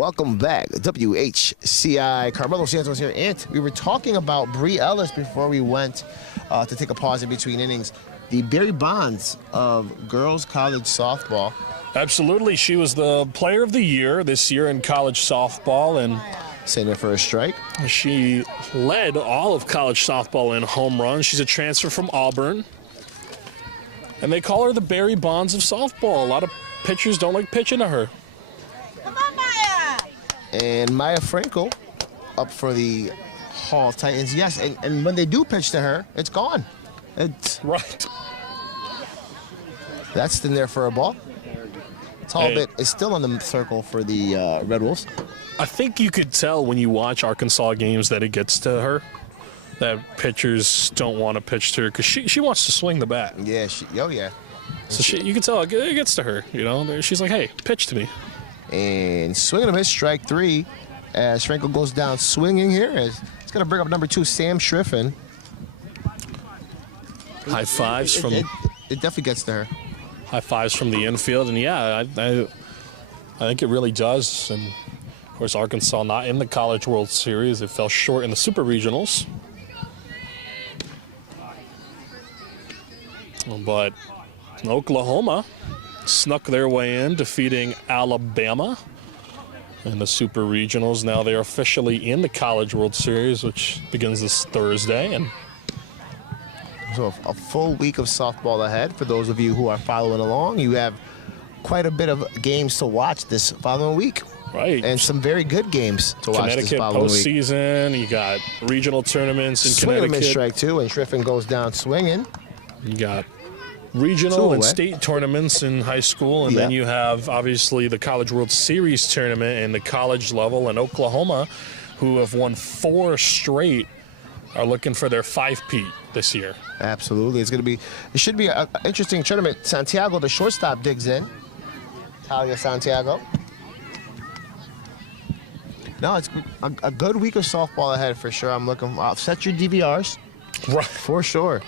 Welcome back, WHCI. Carmelo Santos here, and we were talking about Bree Ellis before we went to take a pause in between innings. The Barry Bonds of girls college softball. Absolutely. She was the player of the year this year in college softball, and Sitting there for a strike. she led all of college softball in home runs. She's a transfer from Auburn, and they call her the Barry Bonds of softball. A lot of pitchers don't like pitching to her. Come on, Maya. And Maya Frankel up for the Hall Titans. Yes, and when they do pitch to her, it's gone. It's Right. That's in there for a ball. Talbot is still on the circle for the Red Wolves. I think you could tell when you watch Arkansas games that it gets to her, that pitchers don't want to pitch to her because she wants to swing the bat. Yeah, yeah. So you can tell it gets to her. You know, she's like, "Hey, pitch to me." And swinging a miss, strike three, as Frankel goes down swinging here. It's going to bring up number 2, Sam Schriffen. High fives from It definitely gets to her. high fives from the infield, and yeah, I think it really does. And of course, Arkansas not in the College World Series; it fell short in the Super Regionals. But Oklahoma snuck their way in, defeating Alabama in the Super Regionals. Now they are officially in the College World Series, which begins this Thursday. And So a full week of softball ahead. For those of you who are following along, you have quite a bit of games to watch this following week. right, And some very good games to watch this Connecticut following week. postseason. You got regional tournaments in Swinging a miss, Connecticut. strike 2, and Schriffen goes down swinging. You got 2 regional and away. state tournaments in high school, and then Yeah. you have obviously the College World Series tournament in the college level. And Oklahoma, who have won 4 straight, are looking for their 5-peat this year. Absolutely. It should be an interesting tournament. Santiago, the shortstop, digs in. Talia Santiago. No, it's a good week of softball ahead for sure. I'm looking. Set your DVRs Right. for sure.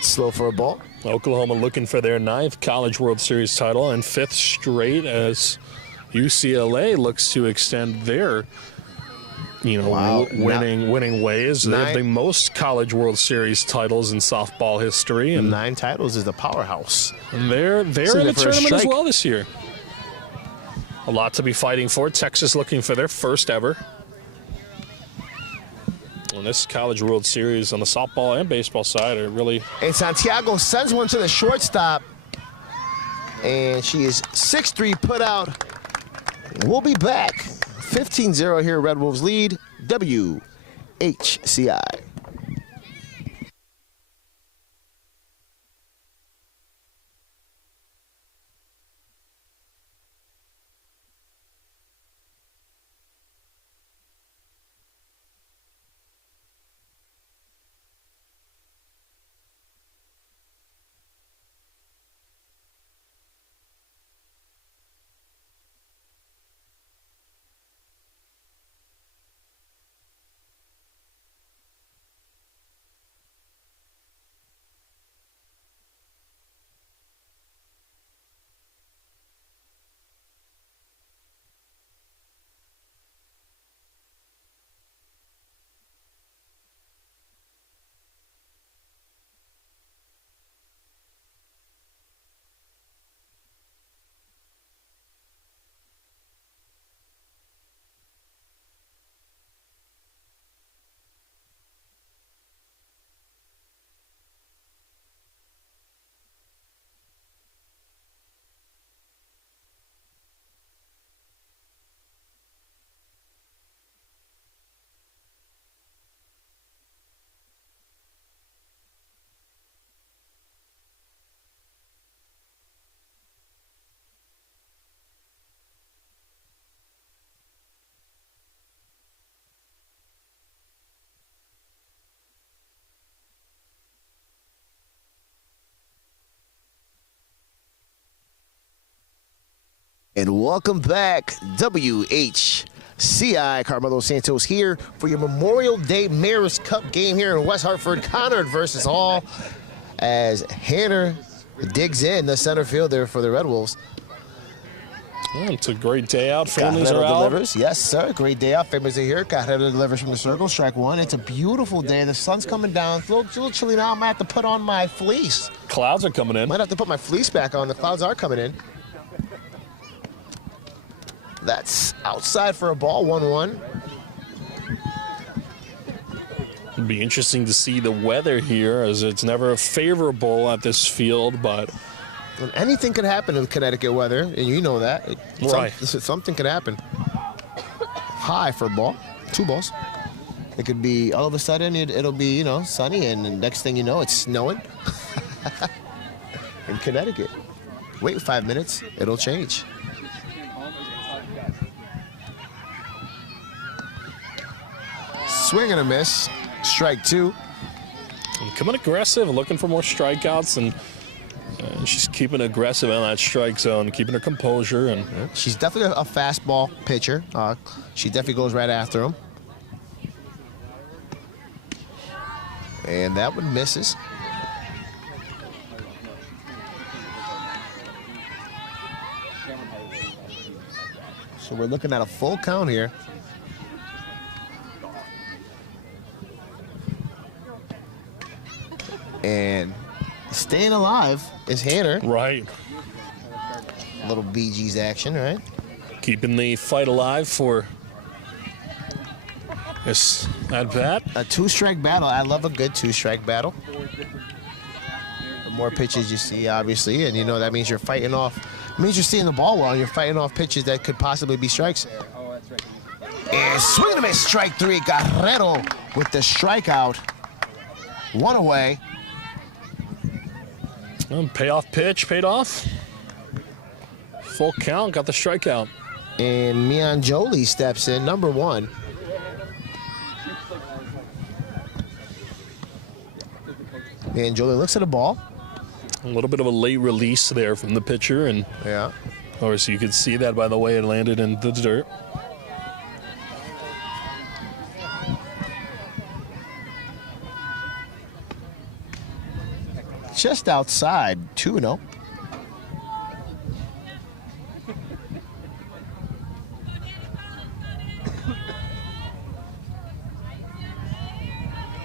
Slow for a ball. Oklahoma looking for their 9th College World Series title and 5th straight, as UCLA looks to extend their Wow. winning ways. They have 9 the most College World Series titles in softball history, and 9 titles is the powerhouse. they're in there the for a tournament as strike. well this year. A lot to be fighting for. Texas looking for their first ever. And this College World Series on the softball and baseball side are really... And Santiago sends one to the shortstop. And she is 6-3 put out. We'll be back. 15-0 here, Red Wolves lead. WHCI. And welcome back, WHCI. Carmelo Santos here for your Memorial Day Mayor's Cup game here in West Hartford. Conard versus Hall, as Hanner digs in the center fielder for the Red Wolves. Well, it's a great day out. Families Carrero are out. delivers. Yes, sir. Great day out. Families are here. Carrero delivers from the circle. Strike one. It's a beautiful day. The sun's coming down. It's a little chilly now. I might have to put on my fleece. Clouds are coming in. Might have to put my fleece back on. The clouds are coming in. That's outside for a ball. 1-1. It'd be interesting to see the weather here, as it's never favorable at this field, but And anything could happen in Connecticut weather, and you know that. Right. Something could happen. High for a ball. 2 balls. It could be, all of a sudden, it'll be, sunny, and the next thing you know, it's snowing in Connecticut. Wait 5 minutes, it'll change. Swing and a miss. Strike 2. coming aggressive, looking for more strikeouts, and she's keeping aggressive in that strike zone, keeping her composure. And She's definitely a fastball pitcher. She definitely goes right after him. And that one misses. So we're looking at a full count here. And staying alive is Hanner. right, A little Bee Gees action, right? keeping the fight alive for this at bat. A 2-strike battle. I love a good 2-strike battle. The more pitches you see, obviously, and that means you're fighting off. It means you're seeing the ball well, and you're fighting off pitches that could possibly be strikes. And swing and a miss, strike 3. Carrero with the strikeout. 1 away. Payoff pitch paid off. Full count, got the strikeout. And Mian Jolie steps in, number 1. Mian Jolie looks at the ball. A little bit of a late release there from the pitcher, and Yeah. of course you could see that by the way it landed in the dirt. Just outside, 2-0.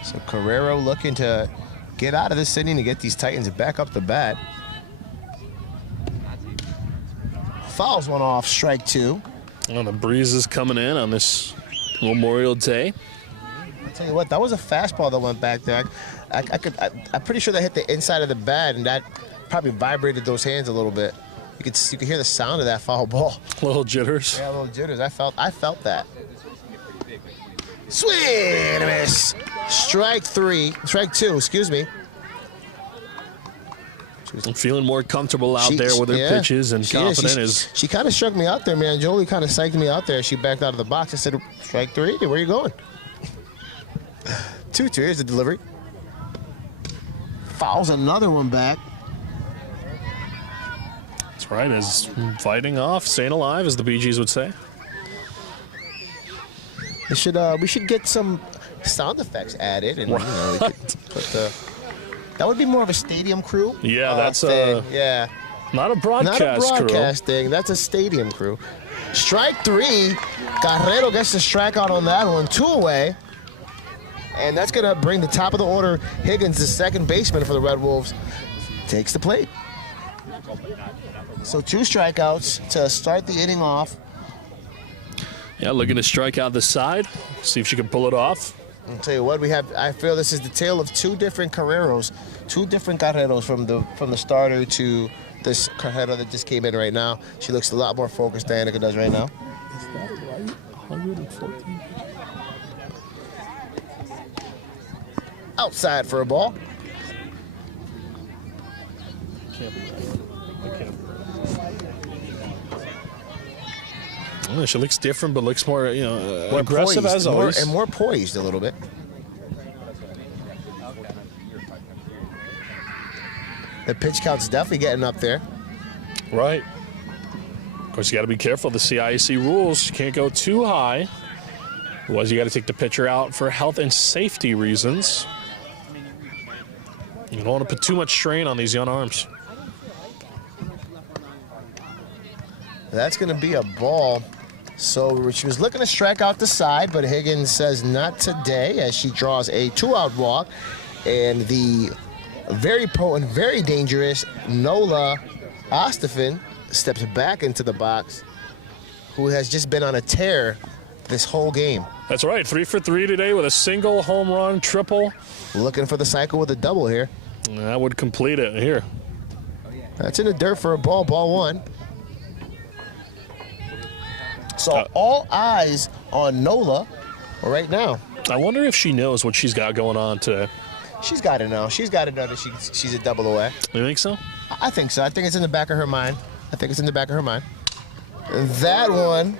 So Carrero looking to get out of this inning to get these Titans back up the bat. Fouls one off, strike 2. Well, the breeze is coming in on this Memorial Day. I'll tell you what, that was a fastball that went back there. I'm pretty sure that hit the inside of the bat, and that probably vibrated those hands a little bit. You could hear the sound of that foul ball. Little jitters. Yeah, little jitters. I felt that. Swing and a miss. Strike 2, excuse me. I'm feeling more comfortable out there with her pitches and confident. She kind of struck me out there, man. Jolie kind of psyched me out there. She backed out of the box. I said, strike 3, where are you going? 2-2, here's the delivery. Fouls another one back. That's right, as fighting off, staying alive, as the Bee Gees would say. We should get some sound effects added, and we could put that would be more of a stadium crew. Yeah, that's thing. Yeah. not a broadcast, Not a broadcast thing. That's a stadium crew. Strike 3. Carrero gets the strikeout on that one. 2 away. And that's going to bring the top of the order. Higgins, the second baseman for the Red Wolves, takes the plate. So 2 strikeouts to start the inning off. Yeah, looking to strike out the side, see if she can pull it off. I'll tell you what, I feel this is the tale of 2 different Carreros. 2 different Carreros from the starter to this Carrero that just came in right now. She looks a lot more focused than Annika does right now. Is that right? 114. Outside for a ball. Can't be right. It can't be right. Well, she looks different, but looks more, More aggressive poised, as always. more poised a little bit. The pitch count's definitely getting up there. Right. Of course, you got to be careful. The CIAC rules, you can't go too high. Otherwise, you got to take the pitcher out for health and safety reasons. You don't want to put too much strain on these young arms. That's going to be a ball. So she was looking to strike out the side, but Higgins says not today as she draws a 2-out walk. And the very potent, very dangerous Nola Ostafin steps back into the box, who has just been on a tear this whole game. That's right, 3 for 3 today with a single, home run, triple. Looking for the cycle with a double here. That would complete it here. That's in the dirt for a ball, ball 1. So all eyes on Nola right now. I wonder if she knows what she's got going on today. She's got to know. She's got to know that she's a double away. You think so? I think so. I think it's in the back of her mind. And that one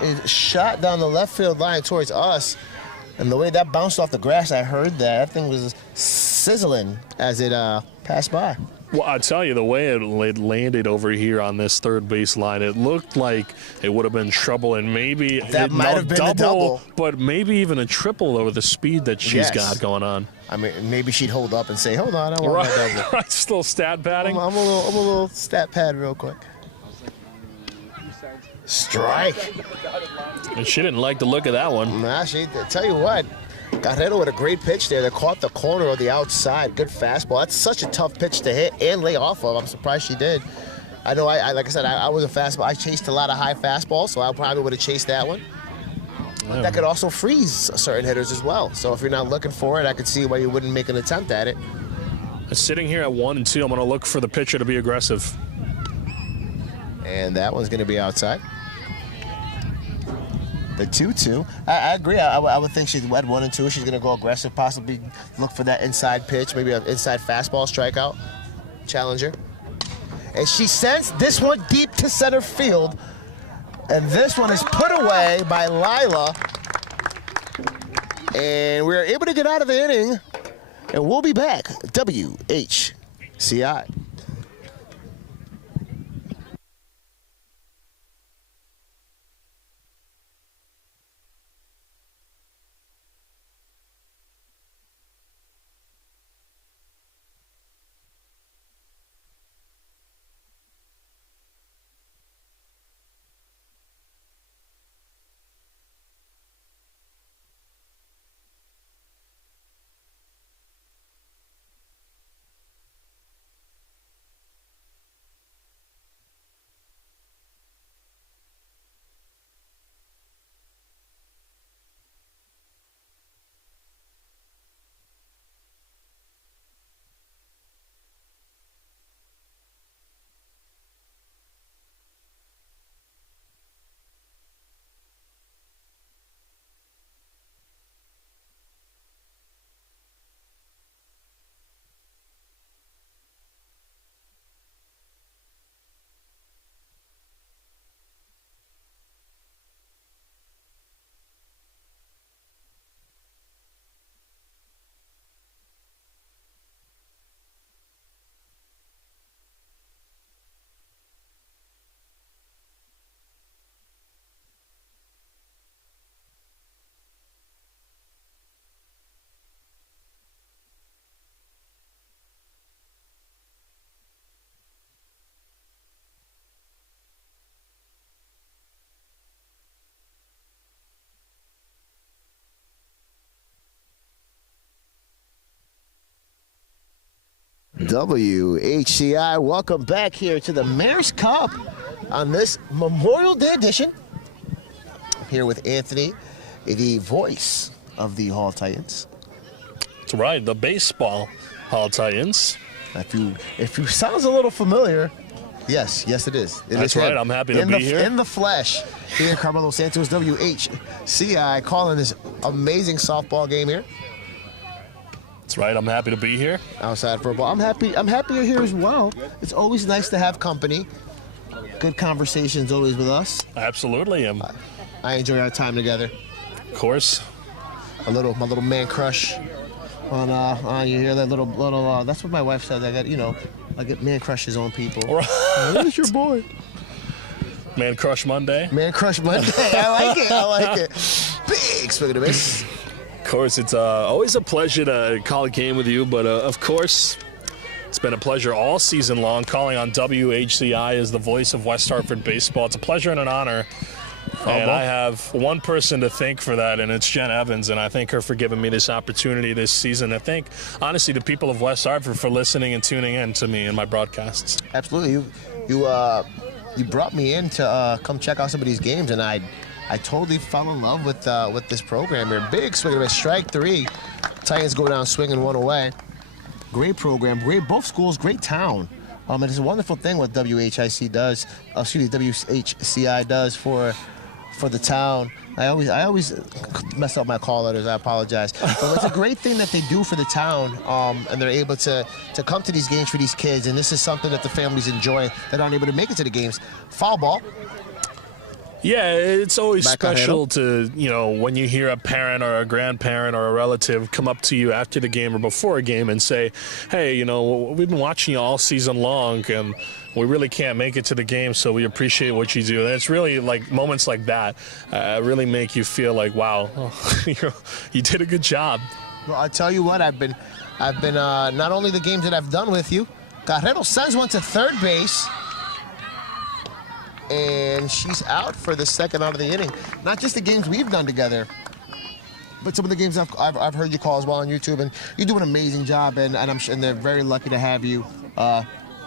is shot down the left field line towards us. And the way that bounced off the grass, I heard that thing was sizzling as it passed by. Well, I'll tell you, the way it landed over here on this third base line, it looked like it would have been trouble, and maybe that might have been a double, but maybe even a triple over the speed that she's got going on. I mean, maybe she'd hold up and say, "Hold on, I want my double." Right, still stat padding. I'm a little stat pad real quick. Strike. And she didn't like the look of that one. Nah, tell you what. Guerrero with a great pitch there that caught the corner of the outside. Good fastball. That's such a tough pitch to hit and lay off of. I'm surprised she did. I know, like I said, I was a fastball. I chased a lot of high fastballs, so I probably would have chased that one. But that could also freeze certain hitters as well. So if you're not looking for it, I could see why you wouldn't make an attempt at it. Sitting here at 1 and 2, I'm going to look for the pitcher to be aggressive. And that one's going to be outside. The 2-2. I agree. I would think she's at 1 and 2. She's going to go aggressive, possibly look for that inside pitch, maybe an inside fastball strikeout. Challenger. And she sends this one deep to center field. And this one is put away by Lila. And we're able to get out of the inning. And we'll be back. WHCI. WHCI, welcome back here to the Mayor's Cup on this Memorial Day edition. I'm here with Anthony, the voice of the Hall Titans. That's right, the baseball Hall Titans. If you sounds a little familiar, yes it is. That's right, I'm happy to be here. In the flesh, here Carmelo Santos, WHCI, calling this amazing softball game here. That's right, I'm happy to be here. Outside for a ball. I'm happy you're here as well. It's always nice to have company. Good conversations always with us. Absolutely. I enjoy our time together. Of course. My little man crush on you hear that little that's what my wife said. I get man crushes on people. Right. Where's your boy? Man Crush Monday. Man Crush Monday. I like it. Big swing and a miss. Of course, it's always a pleasure to call a game with you, but of course, It's been a pleasure all season long calling on WHCI as the voice of West Hartford baseball. It's a pleasure and an honor. And I have one person to thank for that, and it's Jen Evans, and I thank her for giving me this opportunity this season. I thank, honestly, the people of West Hartford for listening and tuning in to me and my broadcasts. Absolutely. You brought me in to come check out some of these games, and I totally fell in love with this program here. Big swing and a strike 3. Titans go down swinging 1 away. Great program, great, both schools, great town. And it's a wonderful thing what WHCI does for the town. I always mess up my call letters. I apologize. But it's a great thing that they do for the town, and they're able to come to these games for these kids. And this is something that the families enjoy that aren't able to make it to the games. Foul ball. Yeah, it's always special to, when you hear a parent or a grandparent or a relative come up to you after the game or before a game and say, hey, we've been watching you all season long and we really can't make it to the game, so we appreciate what you do. And it's really like moments like that really make you feel like, wow, you did a good job. Well, I'll tell you what, I've been not only the games that I've done with you, Carrero sends one to third base. And she's out for the second out of the inning. Not just the games we've done together, but some of the games I've heard you call as well on YouTube. And you do an amazing job, and they're very lucky to have you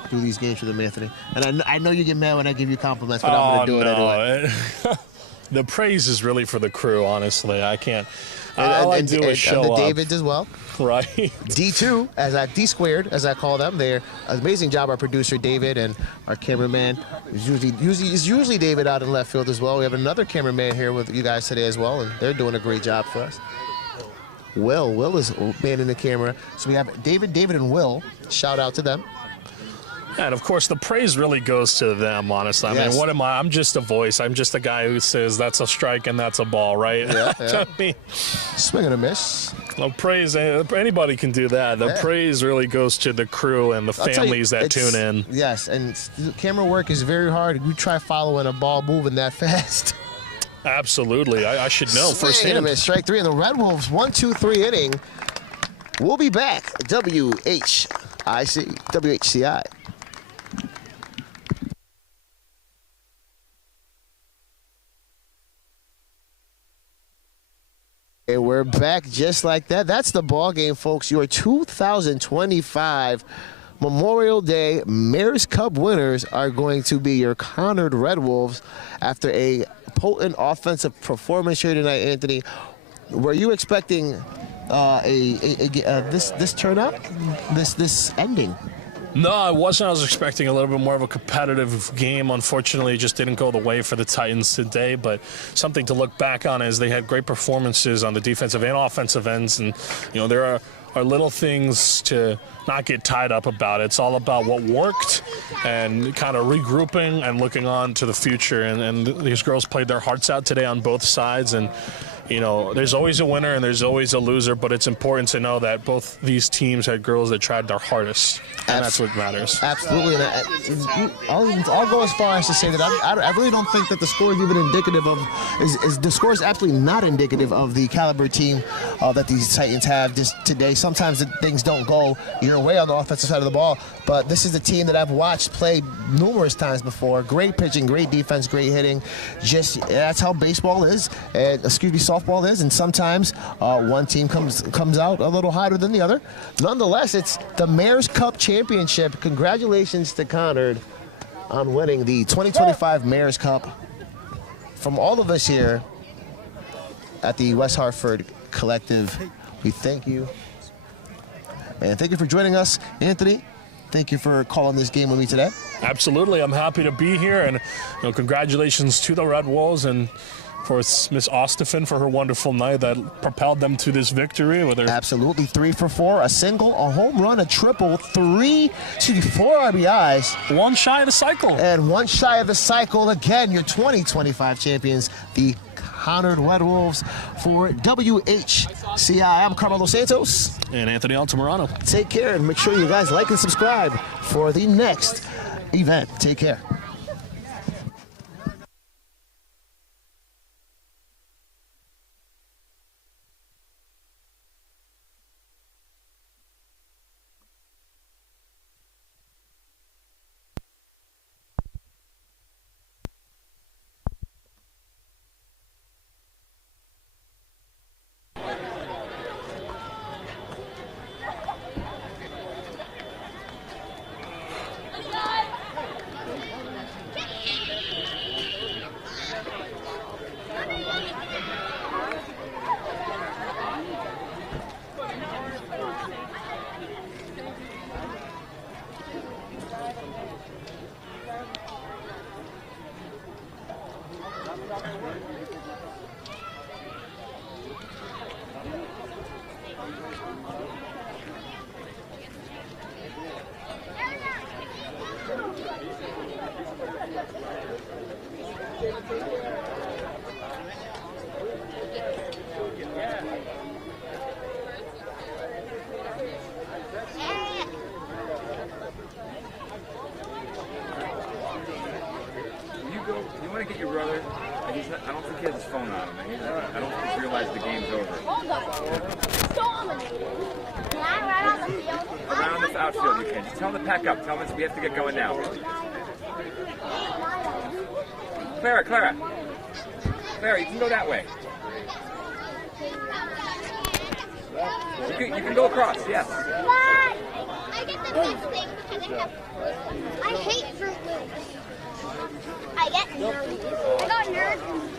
do these games for them, Anthony. And I know you get mad when I give you compliments, but I'm going to do it anyway. The praise is really for the crew, honestly. I can't. All I do is show up. And the up. Davids as well. Right. D2, D squared, as I call them. They're an amazing job, our producer, David, and our cameraman. Is usually David out in left field as well. We have another cameraman here with you guys today as well, and they're doing a great job for us. Will is manning the camera. So we have David, and Will. Shout out to them. And, of course, the praise really goes to them, honestly. I mean, what am I? I'm just a voice. I'm just a guy who says that's a strike and that's a ball, right? Yeah. I mean, swing and a miss. No praise. Anybody can do that. The praise really goes to the crew and the families that tune in. Yes, and camera work is very hard. You try following a ball moving that fast. Absolutely. I should know swing firsthand. And a miss. Strike 3 in the Red Wolves 1-2-3 inning. We'll be back. WHCI. And we're back just like that. That's the ball game, folks. Your 2025 Memorial Day Mayor's Cup winners are going to be your Conard Red Wolves after a potent offensive performance here tonight, Anthony. Were you expecting this turnout, this ending? No, I wasn't. I was expecting a little bit more of a competitive game. Unfortunately, it just didn't go the way for the Titans today, but something to look back on is they had great performances on the defensive and offensive ends, and there are little things to not get tied up about. It's all about what worked and kind of regrouping and looking on to the future, and these girls played their hearts out today on both sides, and there's always a winner and there's always a loser, but it's important to know that both these teams had girls that tried their hardest, and that's what matters. Absolutely. And I'll go as far as to say that I really don't think that the score is even indicative of the score is absolutely not indicative of the caliber team that these Titans have today. Sometimes things don't go your way on the offensive side of the ball, but this is the team that I've watched play numerous times before. Great pitching, great defense, great hitting. That's how baseball is. Softball is, and sometimes one team comes out a little hotter than the other. Nonetheless, it's the Mayor's Cup Championship. Congratulations to Conard on winning the 2025 Mayor's Cup. From all of us here at the West Hartford Collective, we thank you. And thank you for joining us, Anthony. Thank you for calling this game with me today. Absolutely. I'm happy to be here, and congratulations to the Red Wolves and of course, Miss Ostafin for her wonderful night that propelled them to this victory. Absolutely, 3 for 4, a single, a home run, a triple, 4 RBIs. One shy of the cycle. And one shy of the cycle. Again, your 2025 champions, the Conard Red Wolves. For WHCI, I'm Carmelo Santos. And Anthony Altamirano. Take care, and make sure you guys like and subscribe for the next event. Take care. You want to get your brother? I don't think he has his phone on him. I don't think he's realized the game's over. Hold on. Dominated. Can I run on the field? Around this outfield you can. Just tell him to pack up. Tell him we have to get going now. Clara, you can go that way. You can go across, yes. But I get the best thing because I hate Fruit Loops. I get nerdy. I got nerdy.